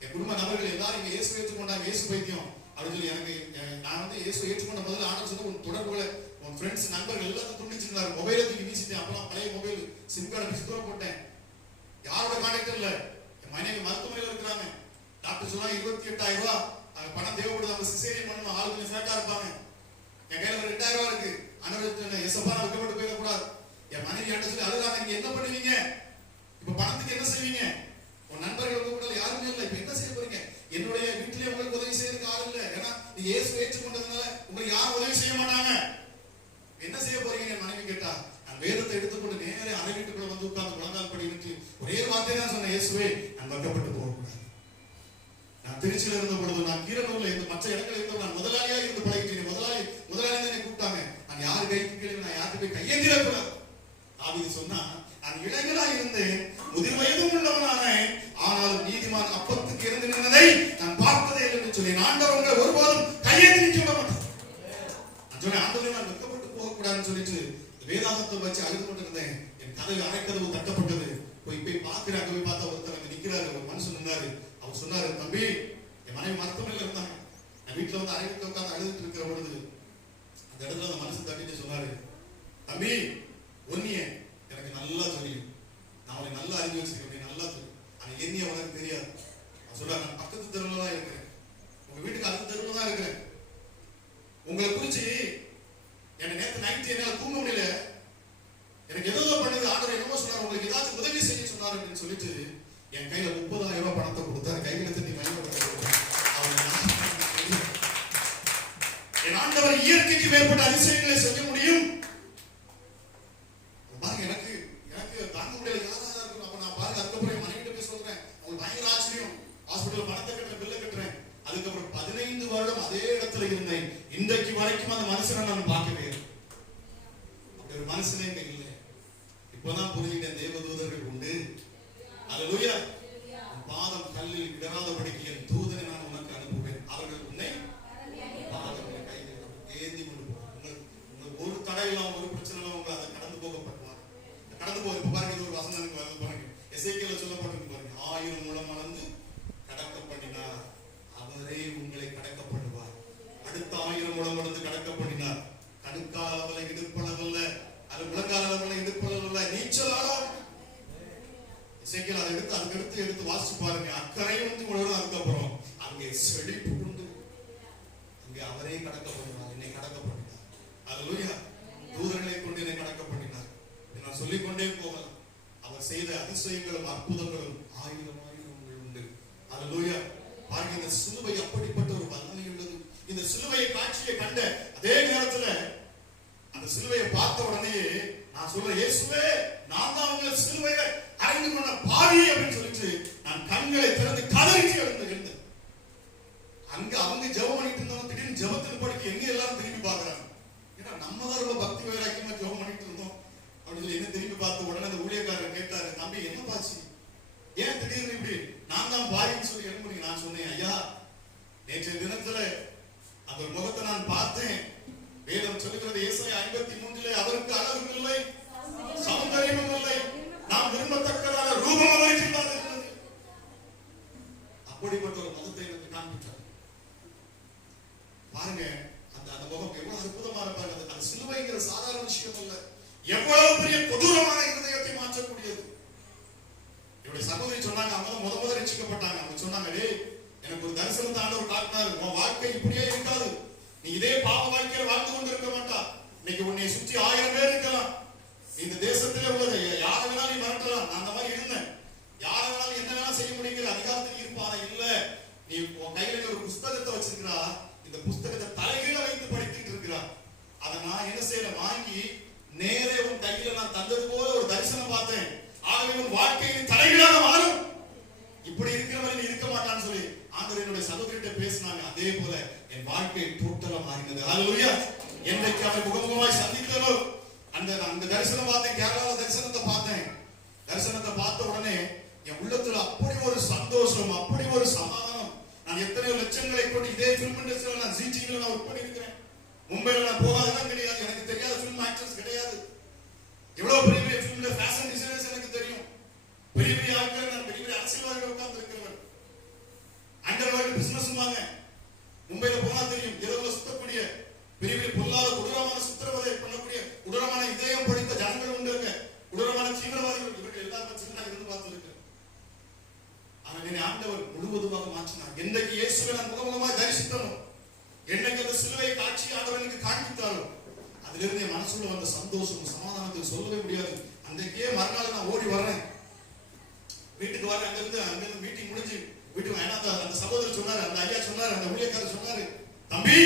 என் குடும்ப நபர்கள் எல்லாரும் இங்க இயேசு ஏற்றுக்கொண்டாங்க. இயேசு பைத்தியம் அப்படின்னு சொல்லி எனக்கு நான் வந்து இயேசு ஏற்றுக்கொண்ட முதல்ல ஆண்டவர் சொன்ன உன் தொடர்புகளை உன் ஃப்ரெண்ட்ஸ் நண்பர்கள் எல்லாத்தையும் துண்டிச்சிருந்தாரு. மொபைலை தூக்கி வீசிட்டேன். அப்பெல்லாம் பழைய மொபைல் சிம் கார்டை பிடிச்சி தூர போட்டேன். யாரோட கான்டாக்ட் இல்லை. என் மனைவி மருத்துவமனையில் இருக்கிறாங்க. டாக்டர் சொன்னா 28,000 ரூபாய் பணம் தேவைப்படுது. அவங்க சிசேரியன் பண்ணணும். ஆளு கொஞ்சம் ஃபேட்டா இருப்பாங்க. என் கையில ஒரு 2,000 ரூபாய் இருக்கு. அனுபவத்தில் எசப்பா வைக்கப்பட்டு போயிடக்கூடாது. என் மனைவி என்கிட்ட சொல்லி அழுதாங்க, நீங்க என்ன பண்ணுவீங்க? இப்ப பணத்துக்கு என்ன செய்வீங்க? உன் நண்பர்கள் உங்க கூட யாருமே இல்லை. இப்ப என்ன செய்ய போறீங்க? என்னுடைய வீட்டிலே உங்களுக்கு உதவி செய்யறதுக்கு ஆள் இல்லை. ஏன்னா நீங்க இயேசு ஏற்றுக்கொண்டதுனால உங்களுக்கு யாரும் உதவி செய்ய மாட்டாங்க. என்ன செய்ய போறீங்க? என் மனைவி கேட்டா, நான் வேதத்தை எடுத்துக்கொண்டு நேரே அரை வீட்டுக்குள்ள வந்து உட்கார்ந்து முழங்கால் படிட்டு ஒரே வார்த்தை தான் சொன்னேன், இயேசுவே நான் வைக்கப்பட்டு போகக்கூடாது. நான் திருச்சியில இருந்த பொழுது, நான் கீரனூர்ல இருந்து மற்ற இடத்துல இருந்து நான் முதலாளியா இருந்து பழகிட்டேன். முதலாளி தான் என்னை கூப்பிட்டாங்க. நான் யாரு கைக்கு கீழே நான் யாருக்கு போய் கையேந்திரக்கூடாது. ஆவிது சொன்னா, நான் இளைஞனா இருந்தேன், முதிர் வயதும் உள்ளவனானேன், ஆனாலும் நீதிமான் அப்பத்துக்கு இருந்து நின்றதை நான் பார்த்ததே இல்லை என்று சொல்லி ஆண்டவர் உங்களை ஒருபோதும் கையேந்தி நிற்க விட மாட்டார். நான் சொன்னேன், ஆண்டவரே நான் வெட்கப்பட்டு போகக்கூடாதுன்னு சொல்லிட்டு வேதாகத்தை வச்சு அழுது கொண்டு இருந்தேன். என் கதவு அரைக்கதவு தட்டப்பட்டது. போய் பார்க்கிறேன். அங்க போய் பார்த்தா ஒருத்தர் அங்க நிக்கிறாரு. ஒரு மனுஷன் நின்னாரு. அவர் சொன்னாரு, தம்பி, என் மனைவி மருத்துவமனையில இருந்தாங்க. நான் வீட்டுல வந்து அரை வீட்டுல உட்காந்து அழுதுட்டு இருக்கிற பொழுது அந்த இடத்துல அந்த மனுஷன் தட்டிட்டு சொன்னாரு, தம்பி ஒன்னிய எனக்கு நல்லா தெரியும், நான் அவனை நல்லா அறிஞ்சு வச்சிருக்கேன், நல்லா தெரியும். ஆனா என்னைய உனக்கு தெரியாது. நான் சொல்றேன், நான் பக்கத்து தெருவில் தான் இருக்கிறேன், உங்க வீட்டுக்கு அடுத்த தெருவில் தான் இருக்கிறேன். உங்களை குறிச்சு எனக்கு நேற்று நைட்டு என்னால தூங்க முடியல, எனக்கு ஏதோ பண்ணுது, ஆண்டவர் என்னமோ சொன்னார், உங்களுக்கு ஏதாச்சும் உதவி செய்ய சொன்னார் அப்படின்னு சொல்லிட்டு என் கையில 30,000 ரூபாய் பணத்தை கொடுத்தாரு. கையில தட்டி என் ஆண்டவர் இயற்கைக்கு மேற்பட்ட அதிசயங்களை செய்ய முடியும். பாருங்க, எனக்கு தாங்க முடியல, யாராவது இருக்கணும். அப்ப நான் பாருங்க, அதுக்கப்புறம் என் மனைவிட்ட போய் சொல்றேன், உங்களுக்கு பயங்கர ஆச்சரியம், ஹாஸ்பிட்டல் பணத்தை கட்டுறேன், பில்லை கட்டுறேன். அதுக்கப்புறம் 15 வருடம் அதே இடத்துல இருந்தேன். இன்றைக்கு வரைக்கும் அந்த மனுஷனை நான் பார்க்கவே இல்லை. அப்படி ஒரு மனுஷனே இங்க இல்லை. இப்பதான் புரிஞ்சுட்டேன், தேவதூதர்கள் உண்டு. அல்லேலூயா. பாதம் கல்லில் இடராதபடிக்கு என் தூதனை நான் உனக்கு அனுப்புவேன். அவர்கள் உன்னை பாதங்களை கையில் ஏந்தி கொண்டு போவார்கள். உங்களுக்கு ஒரு தடை இல்லாம, ஒரு பிரச்சனை இல்லாம உங்களை அதை கடந்து போகப்பட்டுவாங்க. கடந்து போக இப்ப பாருங்க, இது ஒரு வசனம் எனக்கு வருது பாருங்க. எசேக்கியேல்ல சொல்லப்பட்டிருக்கு பாருங்க, 1000 முழம் அளந்து கடக்க பண்ணினார், அவரே உங்களை கடக்க பண்ணுவார். அடுத்த 1000 முழம் அளந்து கடக்க பண்ணினார். கணுக்கால் அளவில் இடுப்பளவில் அது முழங்கால் அளவில் இடுப்பளவில் நீச்சலாலும் எசேக்கியேல் அதை எடுத்து வாசிச்சு பாருங்க. அக்கறை வந்து உணரும். அதுக்கப்புறம் அங்கே செழிப்பு உண்டு. அங்கே அவரே கடக்க பண்ணினார், என்னை கடக்க பண்ணினார். அல்லேலூயா. தூதர்களை கொண்டு என்னை கடக்க பண்ணினார். நான் சொல்லிக்கொண்டே போகலாம். அவர் செய்த அதிசயங்களும் அற்புதங்களும் 1000 உண்டு. அல்லேலூயா. பாருங்க, இந்த சிலுவை அப்படிப்பட்ட ஒரு வல்லமை உள்ளது. இந்த சிலுவை காட்சியை கண்ட அதே நேரத்துல அந்த சிலுவையை பார்த்த உடனே நான் சொல்றேன், இயேசுவே நான் தான் உங்களை சிலுவையை அறைந்து கொண்ட பாவி அப்படின்னு சொல்லிட்டு நான் கண்களை திறந்து கதறிச்சு எழுந்தேன். அங்க அவங்க ஜெபம் பண்ணிட்டு இருந்தோம். திடீர்னு ஜெபத்தில் படிக்க எங்க எல்லாரும் திரும்பி பாக்குறாங்க. ஏன்னா நம்ம தான் ரொம்ப பக்தி வைராக்கியமா ஜெபம் பண்ணிட்டு இருந்தோம் அப்படின்னு சொல்லி என்ன திரும்பி பார்த்த உடனே அந்த ஊழியக்காரர் கேட்டாரு, தம்பி என்ன பாச்சு, ஏன் திடீர்னு இப்படி நான் தான் பாவின்னு சொல்லி எழுப்புறீங்க? நான் சொன்னேன், ஐயா நேற்றைய தினத்துல அந்த ஒரு முகத்தை நான் பார்த்தேன். வேதம் சொல்லுகிறது, ஏசாயா 53 அவருக்கு அழகும் இல்லை, சௌந்தரியமும் இல்லை, நாம் விரும்பத்தக்கதான ரூபம் அவருக்கு இல்லாது இருந்தது. அப்படிப்பட்ட ஒரு முகத்தை எனக்கு காண்பித்தார். சகோதரி சொன்னாங்க, அவங்க முதல்ல ரட்சிக்கப்பட்டாங்க. அவங்க சொன்னாங்க, டேய் எனக்கு ஒரு தரிசனத்தை ஆண்டவர் காட்டினாரு, உன் வாழ்க்கை இப்படியே இருக்காது, நீ இதே பாவ வாழ்க்கையில வாழ்ந்து கொண்டு இருக்க மாட்டா. இன்னைக்கு உன்னை சுற்றி 1000 பேர் இருக்கலாம், இந்த தேசத்திலே உள்ள யாரை வேணாலும் நீ மிரட்டலாம். நான் அந்த மாதிரி இருந்தேன், யாரை வேணாலும் என்ன வேணாலும் செய்ய முடியுங்கிற அதிகாரத்தில் இருப்பான. இல்ல, நீ உன் கையில ஒரு புஸ்தகத்தை வச்சிருக்கிறா, இந்த புஸ்தகத்தை தலைகீழ வைத்து படித்துட்டு இருக்கிறா. அதை நான் என்ன செய்யற, வாங்கி நேரே உன் கையில நான் தந்தது போல ஒரு தரிசனம் பார்த்தேன். ஆகவே உன் வாழ்க்கையின் தலைகீழாக மாறும், இப்படி இருக்கிறவன் நீ இருக்க மாட்டான்னு சொல்லி ஆண்டவர் என்னுடைய சகோதரிட்ட பேசினாங்க. அதே போல என் வாழ்க்கை டோட்டலா மாறினது. ஹல்லேலூயா. என்றைக்கு அவரை முகமுகமாய் சந்தித்தனோ அந்த தரிசனம் பார்த்தேன், கேரளாவில் தரிசனத்தை பார்த்தேன். தரிசனத்தை பார்த்த உடனே என் உள்ளத்துல அப்படி ஒரு சந்தோஷம், அப்படி ஒரு சமாதானம். நான் எத்தனையோ லட்சங்களை கொண்டு இதே பிலிம் இண்டஸ்ட்ரியில நான் ஜிடிவில நான் ஒர்க் பண்ணியிருக்கிறேன். மும்பைல நான் போகாதெல்லாம் கிடையாது, எனக்கு தெரியாத பிலிம் ஆக்டர்ஸ் கிடையாது. எவ்வளவு பெரிய பெரிய பிலிம்ல ஃபேஷன் டிசைனர்ஸ் எனக்கு தெரியும், பெரிய பெரிய ஆட்கள், நான் பெரிய பெரிய அரசியல்வாதிகள் உட்கார்ந்து இருக்கிறவன். அண்டர்வேர்ல்ட் பிசினஸ் வாங்க மும்பைல போனா தெரியும், இரவுல சுத்தக்கூடிய பெரிய பெரிய பொல்லாத கொடூரமான சுத்திரவதை பண்ணக்கூடிய கொடூரமான இதயம் படித்த ஜனங்கள் உண்டு, கொடூரமான தீவிரவாதிகள். இவர்கள் எல்லாரும் சின்ன இருந்து பார்த்திருக்கிறேன். ஆனால் என்னை ஆண்டவர் முழுவதுமாக மாற்றினார். என்றைக்கு இயேசுவை நான் முகமுகமாய் தரிசித்தனோ, என்னைக்கு அந்த சிலுவை காட்சி ஆண்டவர் எனக்கு காண்பித்தாரோ, அதிலிருந்து என் மனசுல வந்த சந்தோஷம் சமாதானத்தை சொல்லவே முடியாது. அன்றைக்கே மறுநாள் நான் ஓடி வர்றேன், வீட்டுக்கு வர, அங்கிருந்து மீட்டிங் முடிஞ்சு வீட்டுக்கு அந்த சகோதரர் சொன்னாரு, அந்த ஐயா சொன்னாரு, அந்த ஊழியக்காரர் சொன்னாரு, தம்பி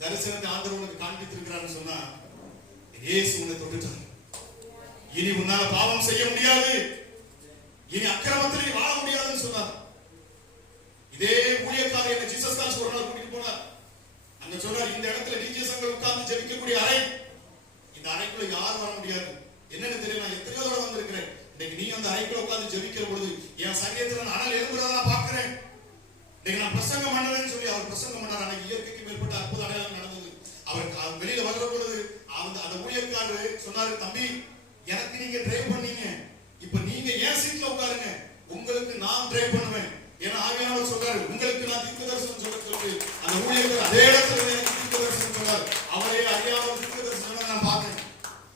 தரிசனத்தை ஆண்டவர் உனக்கு காண்பித்திருக்கிறான்னு சொன்னா, இயேசு உன்னை தொட்டுட்டார், இனி உன்னால பாவம் செய்ய முடியாது, இனி அக்கிரமத்திலே வாழ முடியாதுன்னு சொன்னார். இதே ஊழியக்காரர் என்ன ஜீசஸ் கால்ஸ் ஒரு நாள் கூட்டிட்டு போனார். அங்க சொன்னார், இந்த இடத்துல டிஜே சங்கர் உட்கார்ந்து ஜெபிக்கக்கூடிய அறை, இந்த அறைக்குள்ள யாரும் வர முடியாது. என்னன்னு தெரியல, நான் எத்தனையோ தடவை வந்திருக்கிறேன். இன்னைக்கு நீ அந்த அறைக்குள்ள உட்கார்ந்து ஜெபிக்கிற பொழுது என் சங்கீதத்துல நான் அனல் எழும்புறதா பாக்குறேன். இன்னைக்கு நான் பிரசங்கம் பண்ணவேன்னு சொல்லி அவர் பிரசங்கம் பண்ணார். அன்னைக்கு இயற்கைக்கு மேற்பட்ட அற்புத அடையாளம் நடந்தது. அவர் வெளியில வர்ற பொழுது அந்த ஊழியக்காரரு சொன்னாரு, தம்பி எனக்கு நீங்க டிரைவ் பண்ணீங்க, இப்ப நீங்க ஏன் சீட்ல உட்காருங்க, உங்களுக்கு நான் டிரைவ் பண்ணுவேன். ஏன்னா ஆவியானவர் சொல்றாரு, உங்களுக்கு நான் தீர்க்க தரிசனம் சொல்லி அந்த ஊழியக்காரர் அதே இடத்துல எனக்கு தீர்க்க தரிசனம் சொன்னார். அவரே அறியாமல் தீர்க்க தரிசனம் நான் பார்த்தேன்.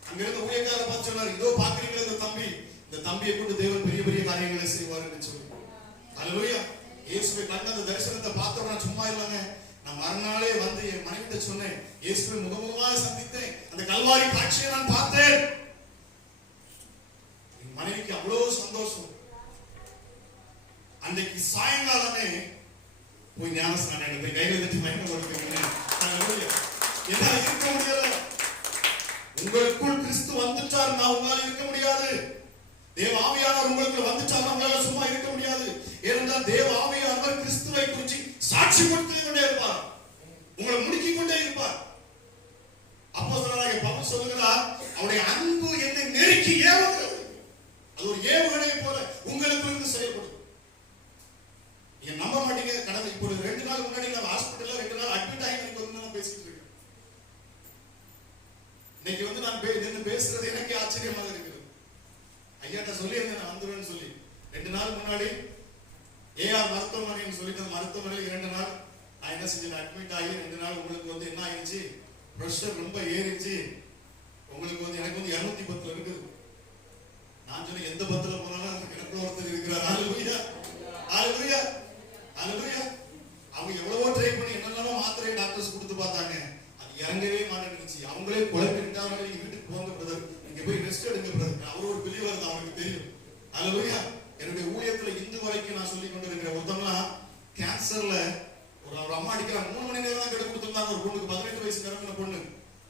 அங்க இருந்த ஊழியக்காரரை பார்த்து சொன்னார், இதோ பாக்குறீங்களா இந்த தம்பியை கொண்டு தேவன் பெரிய பெரிய காரியங்களை செய்வார் என்று சொல்லி. ஹல்லேலூயா. இயேசுவை கண்ட அந்த தரிசனத்தை பார்த்தோம்னா சும்மா இல்லைங்க, நான் மறுநாளே வந்து என் மனைவிட்ட சொன்னேன், இயேசுவை முகமுகமாக சந்தித்தேன், அந்த கல்வாரி காட்சியை நான் பார்த்தேன். என் மனைவிக்கு அவ்வளவு சந்தோஷம். அன்றைக்கு சாயங்காலமே போய் ஞானஸ்நானம் எடுத்து கையில தட்டி மயக்கம் கொடுக்கிறேன். என்னால இருக்க முடியல. உங்களுக்குள் கிறிஸ்து வந்துட்டார், நான் உங்களால் இருக்க முடியாது. தேவ ஆவியானவர் உங்களுக்கு வந்துட்டார், உங்களால சும்மா இருக்க முடியாது. ஏனென்றால் தேவ ஆவியானவர் கிறிஸ்துவை குறித்து சாட்சி கொடுத்து கொண்டே இருப்பார், உங்களை முடுக்கிக் கொண்டே இருப்பார். அப்போஸ்தலனாகிய பவுல் சொல்லுகிறார், அவருடைய அன்பு என்னை நெருக்கி ஏவுகிறது, அது ஒரு ஏவுகணை போல உங்களுக்கு இருந்து செயல்படும். நீங்க நம்ப மாட்டீங்க, கடந்த இப்போ 2 நாள் முன்னாடி நான் ஹாஸ்பிட்டல்ல 2 நாள் அட்மிட் ஆகி நான் பேசிட்டு இருக்கேன். இன்னைக்கு வந்து நான் நின்று பேசுறது எனக்கு ஆச்சரியமாக இருக்குது. ஐயாட்ட சொல்லி நான் வந்துருவேன்னு சொல்லி 2 நாள் முன்னாடி ஏஆர் மருத்துவமனைன்னு சொல்லிட்டு அந்த மருத்துவமனையில் 2 நாள் நான் என்ன செஞ்சேன், அட்மிட் ஆகி 2 நாள் உங்களுக்கு வந்து என்ன ஆயிடுச்சு, பிரஷர் ரொம்ப ஏறிச்சு, உங்களுக்கு வந்து எனக்கு வந்து 210 இருக்குது. நான் சொன்ன எந்த 10ல போனாலும் எனக்கு ஒருத்தர் இருக்கிறார். ஹல்லேலூயா, ஹல்லேலூயா, ஹல்லேலூயா. அவங்க எவ்வளவோ ட்ரை பண்ணி என்னென்னமோ மாத்திரை டாக்டர்ஸ் கொடுத்து பார்த்தாங்க, அது இறங்கவே மாட்டேங்குச்சு. அவங்களே குழப்பிட்டாங்க, நீங்க வீட்டுக்கு போங்க பிரதர், நீங்க போய் ரெஸ்ட் எடுங்க பிரதர். அவர் ஒரு பிலீவர் தான், அவருக்கு தெரியும். ஹல்லேலூயா. என்னுடைய ஊழியத்துல இந்து வரைக்கும் நான் சொல்லி கொண்டு இருக்கிறேன். ஒருத்தவங்களாம் கேன்சர்ல ஒரு அம்மா அடிக்கிறாங்க, 3 மணி நேரம் தான் கெடு கொடுத்துருந்தாங்க ஒரு பொண்ணுக்கு, 18 வயசு நிரம்பின பொண்ணு.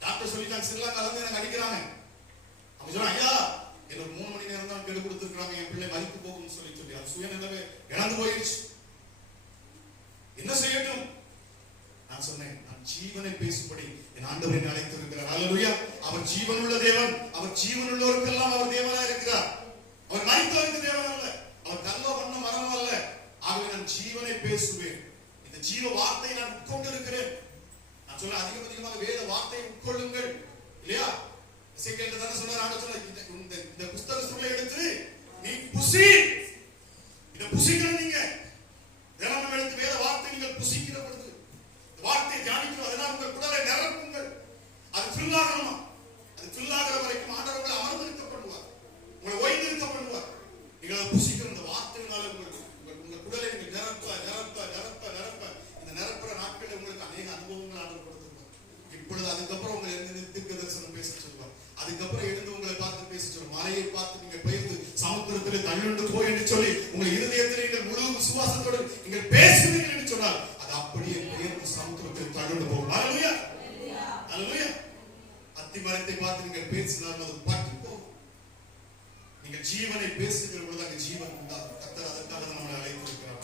டாக்டர் சொல்லிட்டாங்க, ஸ்ரீலங்கால இருந்து எனக்கு அடிக்கிறாங்க. அவங்க சொல்றாங்க, ஐயா எனக்கு 3 மணி நேரம் தான் கெடு கொடுத்துருக்காங்க, என் பிள்ளை மறித்து போகும்னு சொல்லி அது சுயநிலைமை இழந்து போயிடுச்சு. என்ன செய்யட்டும்? நான் சொன்னேன், நான் ஜீவனை பேசும்படி என் ஆண்டவரை அழைத்திருக்கிறார். ஹல்லேலூயா. அவர் ஜீவனுள்ள தேவன், அவர் ஜீவனுள்ளவருக்கெல்லாம் அவர் தேவனா இருக்கிறார். அவர் மரித்தவருக்கு தேவன் அல்ல, அவர் கல்ல பண்ண மரம் அல்ல. ஆகவே நான் ஜீவனை பேசுவேன். இந்த ஜீவ வார்த்தையை நான் உட்கொண்டிருக்கிறேன். நான் சொல்ல அதிகமாக வேத வார்த்தையை உட்கொள்ளுங்கள் இல்லையா? இசைக்கேட்ட தானே சொன்னார், ஆண்டவர் சொன்னார், இந்த புஸ்தக சுருளை எடுத்து நீ புசி, இதை புசிக்கணும். நீங்க தினமும் எடுத்து வேத வார்த்தை நீங்கள் புசிக்கிற பொழுது வார்த்தை தியானிக்கணும், அதனால் உங்கள் குடலை நிரப்புங்கள். அது ஃபில் ஆகணுமா? அது ஃபில் ஆகிற வரைக்கும் ஆண்டவர் உங்களை அமர்ந்திருக்க பண்ணுவார், உங்களை ஓய்ந்திருக்க பண்ணுவார். நீங்கள் புசிக்கிற அந்த வார்த்தையினால உங்க குடலை நீங்க நிரப்ப நிரப்ப நிரப்ப நிரப்ப இந்த நிரப்புற நாட்களில் உங்களுக்கு அநேக அனுபவங்கள் ஆண்டு கொடுத்திருப்பார். இப்பொழுது அதுக்கப்புறம் உங்களை எழுந்து தீர்க்க தரிசனம் பேச சொல்லுவார். அதுக்கப்புறம் எழுந்து உங்களை பார்த்து பேச சொல்லுவார். மலையை பார்த்து நீங்க பெயர்ந்து சமுத்திரத்திலே தள்ளுண்டு போய் என்று சொல்லி உங்களை இருதயத்தில் நீங்கள் முழு விசுவாசத்தோடு நீங்கள் பேசுவீர்கள் என்று சொன்னால் அது அப்படியே பெயர்ந்து சமுத்திரத்தில் தள்ளுண்டு போகும். அல்லேலூயா, அல்லேலூயா. அத்தி மரத்தை பார்த்து நீங்கள் பேசினால் அது பட்டு போகும். நீங்கள் ஜீவனை பேசுகிற பொழுது அங்கு ஜீவன் உண்டாகும். கர்த்தர் அதற்காக நம்மளை அழைத்திருக்கிறார்.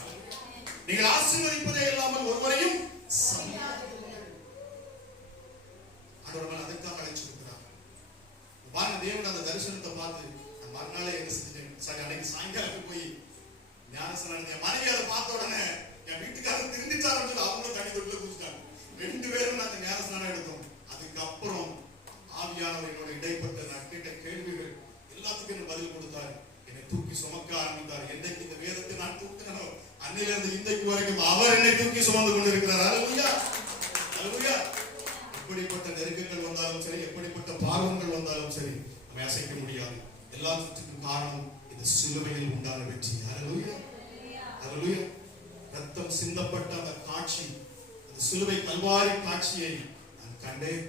நீங்கள் ஆசீர்வதிப்பதே இல்லாமல் ஒருவரையும் ஆண்டவர் அதுக்காக அழைச்சிருக்கிறார். பாருங்க, தேவன் அந்த தரிசனத்தை பார்த்து மறுநாளே என்ன செஞ்சுட்டேன், சரி அன்னைக்கு சாயங்காலம் போய் ஞானஸ்நானம் என் மனைவி அதை பார்த்த உடனே என் வீட்டுக்காரர் திருந்திச்சாரு, அவங்களும் தனி தொட்டில குதிச்சிட்டாங்க. 2 பேரும் நாங்க ஞானஸ்நானம் எடுத்தோம். அதுக்கப்புறம் ஆவியானவர் என்னோட இடைப்பட்ட நான் கேட்ட கேள்விகள் எல்லாத்துக்கும் என்ன பதில் கொடுத்தாரு. என்னை தூக்கி சுமக்க ஆரம்பித்தார். என்னைக்கு இந்த வேதத்தை நான் தூக்கினோ அன்னையிலிருந்து இன்றைக்கு வரைக்கும் அவர் என்னை தூக்கி சுமந்து கொண்டிருக்கிறார். அல்லேலூயா, அல்லேலூயா. எப்படிப்பட்ட நெருக்கங்கள் வந்தாலும் சரி, எப்படிப்பட்ட பாவங்கள் வந்தாலும் சரி, நம்ம அசைக்க முடியாது. எல்லாத்துக்கும் காரணம் இந்த சிலுவையில் உண்டான வெற்றி. அல்லேலூயா, அல்லேலூயா. ரத்தம் சிந்தப்பட்ட அந்த காட்சி, அந்த சிலுவை கல்வாரி காட்சியை நான் கண்டேன்.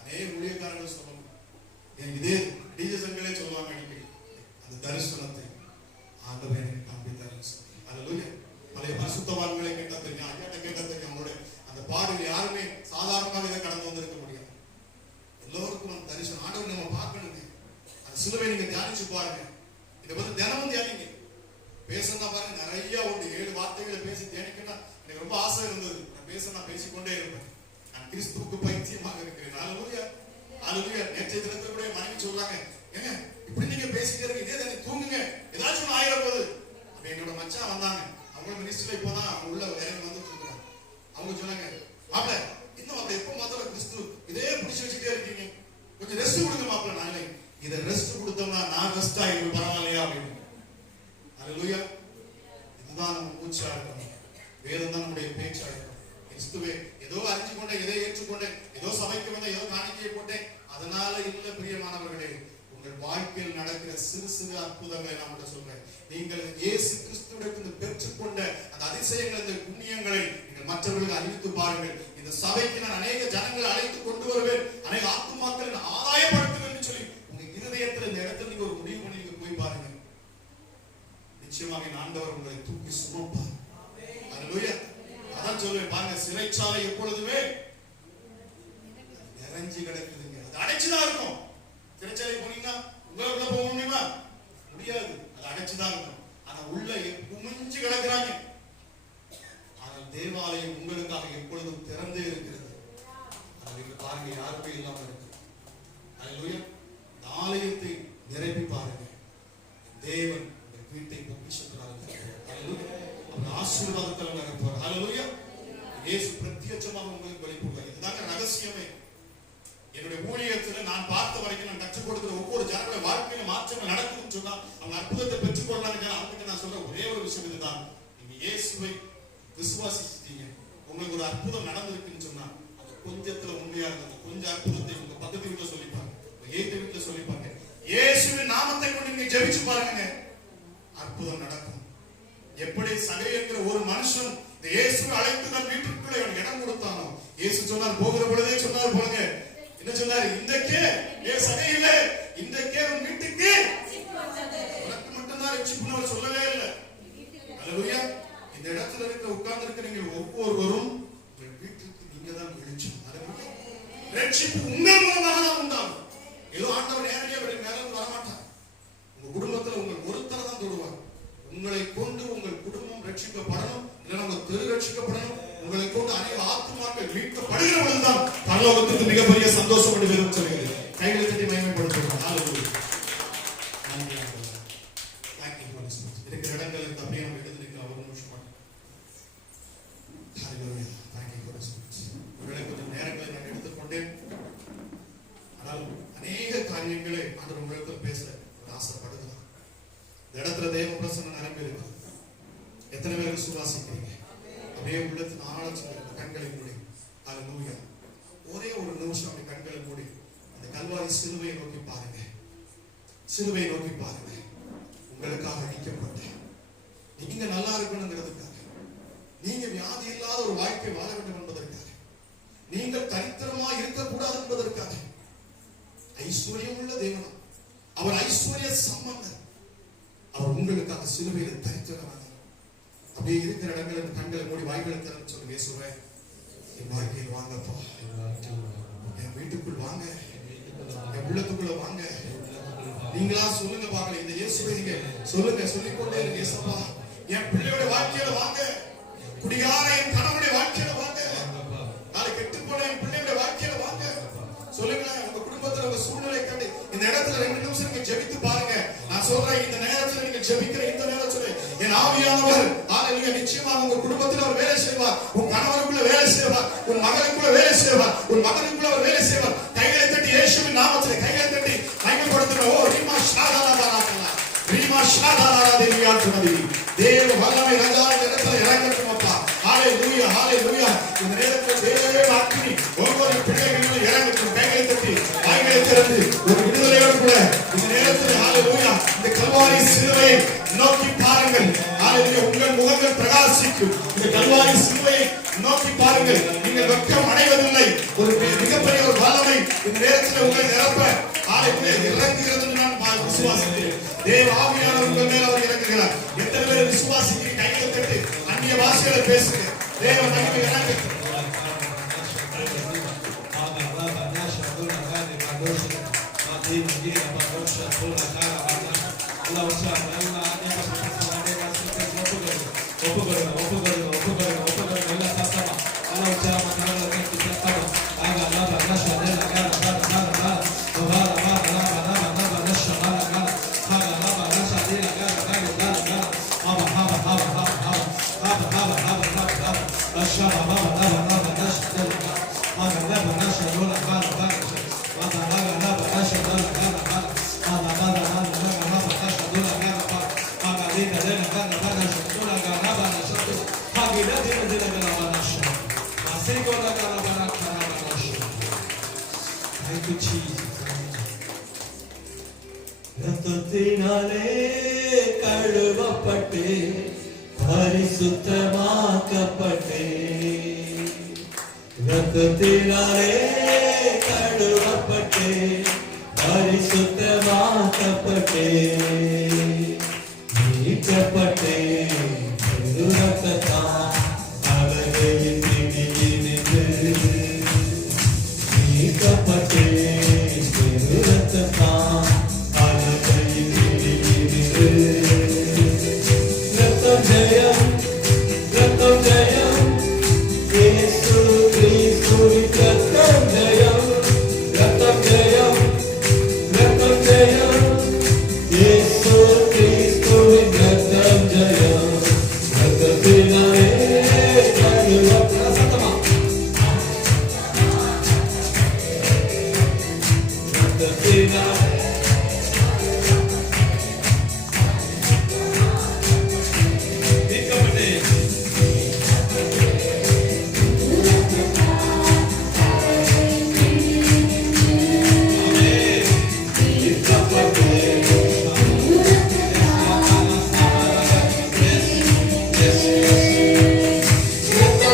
அநேக ஊழியக்காரர்கள் சொல்லணும், இதே டிஜே சங்கலே சொல்லுவாங்க அன்னைக்கு அந்த தரிசனத்தை ஆண்டவர் எனக்கு காண்பித்தார். அல்லேலூயா. பழைய பரிசுத்தவான்களை கேட்டா தெரியும், ஐயாட்ட கேட்டா தெரியும். அவங்களோட அந்த பாடல் யாருமே சாதாரணமாக இதை கடந்து வந்திருக்க முடியாது. எல்லோருக்கும் அந்த தரிசனம் ஆண்டவர் நம்ம பார்க்கணுங்க. அந்த சிலுவை நீங்க தியானிச்சு பாருங்க. இதை பத்தி தினமும் தியானிங்க. பேசணும் பாருங்க, நிறைய உண்டு. 7 வார்த்தைகளை பேசி தியானிக்கணும். எனக்கு ரொம்ப ஆசை இருந்தது. நான் பேசிக்கொண்டே இருப்பேன். நான் கிறிஸ்துவுக்கு பைத்தியமாக இருக்கிறேன். அல்லேலூயா, அல்லேலூயா. நேற்றைய தினத்துல கூட மனைவி சொல்றாங்க, ஏங்க இப்படி நீங்க பேசிக்கிறீங்க, இதே தானே தூங்குங்க, ஏதாச்சும் ஆயிர போகுது. அப்ப என்னோட மச்சான் வந்தாங்க. அவங்க மினிஸ்டர்ல இப்போதான் அவங்க உள்ள வேற வந்துட்டு இருக்காங்க. அவங்க சொன்னாங்க, மாப்பிள்ள இன்னும் அப்படி எப்ப மாத்திரம் கிறிஸ்து இதே பிடிச்சி வச்சுட்டே இருக்கீங்க, கொஞ்சம் ரெஸ்ட் கொடுங்க மாப்பிள்ள. நானே இதை ரெஸ்ட் கொடுத்தோம்னா நான் ரெஸ்ட் ஆகிடும் பரவாயில்லையா அப்படின்னு. அல்லேலூயா. இதுதான் நம்ம மூச்சா இருக்கணும். வேதம் தான் நம்முடைய பேச்சா இருக்கணும். கிறிஸ்துவே ஏதோ அறிஞ்சு கொண்டேன், எதை ஏற்றுக்கொண்டேன், ஏதோ சபைக்கு வந்தேன், ஏதோ காணிக்கையை போட்டேன், அதனால இல்ல. பிரியமானவர்களே, உங்கள் வாழ்க்கையில் நடக்கிற சிறு சிறு அற்புதங்களை நான் சொல்றேன். நீங்கள் இயேசு கிறிஸ்துவிடத்திலிருந்து பெற்றுக்கொண்ட அந்த அதிசயங்கள், இந்த புண்ணியங்களை நீங்கள் மற்றவர்களுக்கு அறிவித்து பாருங்கள். இந்த சபைக்கு நான் அநேக ஜனங்களை அழைத்து கொண்டு வருவேன், அநேக ஆத்துமாக்களை ஆதாயப்படுத்துவேன் என்று சொல்லி உங்க இருதயத்தில் இந்த இடத்துல நீங்க ஒரு முடிவு பண்ணி நீங்க போய் பாருங்க. நிச்சயமாக ஆண்டவர் உங்களை தூக்கி சுமப்பார். அல்லேலூயா. அதான் சொல்லுவேன் பாருங்க, சிறைச்சாலை எப்பொழுதுமே நிறைஞ்சு கிடக்குதுங்க. அது அடைச்சுதான் இருக்கும். சிறைச்சாலை போனீங்கன்னா உள்ள போக முடியுமா? முடியாது. அது அடைச்சுதான் இருக்கும். ஆனா உள்ள குமிஞ்சு கிடக்குறாங்க. ஆனால் தேவாலயம் உங்களுக்காக எப்பொழுதும் திறந்தே இருக்கிறது. அது பாருங்க, யாருமே இல்லாம இருக்கு. அல்லேலூயா. இந்த ஆலயத்தை நிரப்பி பாருங்க. தேவன் உங்கள் வீட்டை பொக்கிஷத்தினால ஆசீர்வாதத்தில் நிரப்புவார். அல்லேலூயா. இயேசு பிரத்யட்சமாக உங்களுக்கு வெளிப்படுவார். இதுதாங்க ரகசியமே. என்னுடைய ஊழியத்தில் நான் பார்த்த வரைக்கும் நான் கற்றுக் கொடுக்கிற ஒவ்வொரு ஜனங்களுடைய வாழ்க்கையில மாற்றங்கள் நடக்குதுன்னு சொன்னா அவங்க அற்புதத்தை பெற்றுக்கொள்ளலாம்னு அவங்களுக்கு நான் சொல்ற ஒரே ஒரு விஷயம் இதுதான். நீங்க இயேசுவை விசுவாசிச்சிட்டீங்க, உங்களுக்கு ஒரு அற்புதம் நடந்திருக்குன்னு சொன்னா அது கொஞ்சத்துல உண்மையா இருந்தது. கொஞ்சம் அற்புதத்தை உங்க பக்கத்து வீட்டுல சொல்லிப்பாங்க, ஏற்ற வீட்டுல சொல்லிப்பாங்க. இயேசுவின் நாமத்தை கொண்டு நீங்க ஜெபிச்சு பாருங்க, அற்புதம் நடக்கும். எப்படி சகை என்கிற ஒரு மனுஷன் இந்த இயேசுவை அழைத்து தன் வீட்டுக்குள்ளே இடம் கொடுத்தானோ, இயேசு சொன்னார், போகிற பொழுதே சொன்னார் போலுங்க, என்ன சொன்னாரு, இன்றைக்கே சகையில இன்றைக்கே உன் வீட்டுக்கு உனக்கு மட்டும்தான் ரட்சிப்புன்னு அவர் சொல்லவே இல்லை. அல்லேலூயா. இந்த இடத்துல இருக்கிற உட்கார்ந்து இருக்கிற நீங்க ஒவ்வொருவரும் உங்கள் வீட்டுக்கு நீங்க தான் வெளிச்சம். ரட்சிப்பு உங்கள் மூலமாக தான் உண்டாகும். ஏதோ ஆண்டவர் நேரடியாக மேல வரமாட்டார். உங்க குடும்பத்துல உங்கள் ஒருத்தர் தான் தொடுவார். உங்களை கொண்டு உங்கள் குடும்பம் ரட்சிக்கப்படணும், இல்லைன்னா உங்க தெரு ரட்சிக்கப்படணும். உங்களை கொண்டு அநேக ஆத்துமாக்கள் மீட்கப்படுகிற பொழுதுதான் பரலோகத்துக்கு மிகப்பெரிய சந்தோஷம் என்று வேதம் சொல்கிறது. கைகளை தட்டி மகிமைப்படுத்துகிறோம். ஹல்லேலூயா. இருக்கிற இடங்களுக்கு அப்படியே நம்ம எடுத்து நிற்கலாம். ஒரு நிமிஷம் மட்டும். ஹல்லேலூயா. ஒருவேளை கொஞ்சம் நேரங்களை நான் எடுத்துக்கொண்டேன். ஆனால் அநேக காரியங்களை ஆண்டவர் உங்களிடத்தில் பேச ஆசைப்படுகிறார். இந்த இடத்துல தேவ பிரசன்னம் நிரம்பி இருக்கு. எத்தனை பேர் விசுவாசிக்கிறீங்க? அப்படியே உள்ளத்தின் ஆழத்தில் கண்களை மூடி. ஹல்லேலூயா. ஒரே ஒரு நிமிஷம் அப்படி கண்களை மூடி அந்த கல்வாரி சிலுவையை நோக்கி பாருங்க. சிலுவையை நோக்கி பாருங்க. உங்களுக்காக அடிக்கப்பட்ட, நீங்க நல்லா இருக்கணுங்கிறதுக்காக, நீங்க வியாதி இல்லாத ஒரு வாழ்க்கை வாழ வேண்டும் என்பதற்காக, நீங்கள் தரித்திரமா இருக்கக்கூடாது என்பதற்காக, ஐஸ்வர்யம் உள்ள தேவன், அவர் ஐஸ்வர்ய சம்பந்தர், அவர் உங்களுக்காக சிலுவையில் தரித்திரமானார். அப்படியே இருக்கிற இடங்களில் கண்களை மூடி வாய்களை திறந்து சொல்லுங்க, இயேசுவே என் வாழ்க்கையில் வாங்கப்பா, என் வீட்டுக்குள் வாங்க, என் உள்ளத்துக்குள்ள வாங்க. நீங்களா சொல்லுங்க பாக்கல, இந்த இயேசுவை நீங்க சொல்லுங்க, சொல்லிக்கொண்டே இருங்க. இயேசுப்பா என் பிள்ளையோட வாழ்க்கையில வாங்க, குடிகார என் கணவனுடைய வாழ்க்கையில வாங்க, நாளை கெட்டு போன என் பிள்ளையோட வாழ்க்கையில வாங்க. சொல்லுங்களேன், உங்க குடும்பத்துல உங்க சூழ்நிலை கண்டு இந்த இடத்துல 2 நிமிஷம் நீங்க ஜெபித்து பாருங்க. நான் சொல்றேன், இந்த நேரத்துல நீங்க ஜெபிக்கிற இந்த நேரத்துல என் ஆவியானவர் ஹalleluya நிச்சயமாக உங்க குடும்பத்துல அவர் வேலை செய்வார், உன் கணவனுக்குள்ள வேலை செய்வார், உன் மகனுக்குள்ள வேலை செய்வார், உன் மகனுக்குள்ள அவர் வேலை செய்வார். கைகளை தட்டி இயேசுவின் நாமத்திலே கைகளை தட்டி மகிமைப்படுத்துங்க. ஓ ரீமா ஷாதாலாபாராதலா, ரீமா ஷாதாலாபாராதேவியாத்துமதி, தேவ வல்லமை ராஜாவின் இடத்துல இறங்கட்டும் அப்பா. ஹalleluya ஹalleluya. இந்த நேரத்துல தேவ அக்கினி ஒவ்வொரு பிள்ளைகளிலும் இறங்கட்டும். கைகளை தட்டி வாய்களை திறந்து ஒரு விடுதலையோடு கூட இந்த நேரத்தில் ஹalleluya இந்த கல்வாரி சிலுவையை நோக்கி பாருங்கள். ஹalleluya உங்கள் முகங்கள் பிரகாசிக்கும். இந்த கல்வாரி சிலுவையை நோக்கி பாருங்கள். நீங்கள் வெட்கம் அடைவதில்லை. ஒரு மிகப்பெரிய ஒரு வல்லமை இந்த நேரத்தில் உங்களை நிரப்ப ஹalleluya இறங்குகிறது நான் விசுவாசிக்கிறேன். தேவ ஆவியானவர் உங்கள் மேல் அவர் இறங்குகிறார். எத்தனை பேர் விசுவாசிக்கிறீங்க? கைகளை தட்டி அந்நிய பாஷையில பேசுங்க. தேவ மகிமை இறங்கட்டும். ரத்தத்தினாலே கழுவப்பட்டு பரிசுத்தமாக்கப்பட்டே, ரத்தத்தினாலே கழுவப்பட்டு பரிசுத்தமாக்கப்பட்டே, மீட்கப்பட்டே ரத்தத்தால் அவர்களின் பிடியினின்று, மீட்கப்பட்டே ரத்தத்தால் அவர்களின் பிடியினின்று. ரத்தம் ஜெயம், ரத்தம் ஜெயம், இயேசு கிறிஸ்துவின் ரத்தம் ஜெயம், ரத்தம் ஜெயம், ரத்தம் ஜெயம், இயேசு கிறிஸ்துவின் ரத்தம் ஜெயம். ரத்தத்தினாலே கழுவப்பட்ட சத்தமா, ரத்தத்தினாலே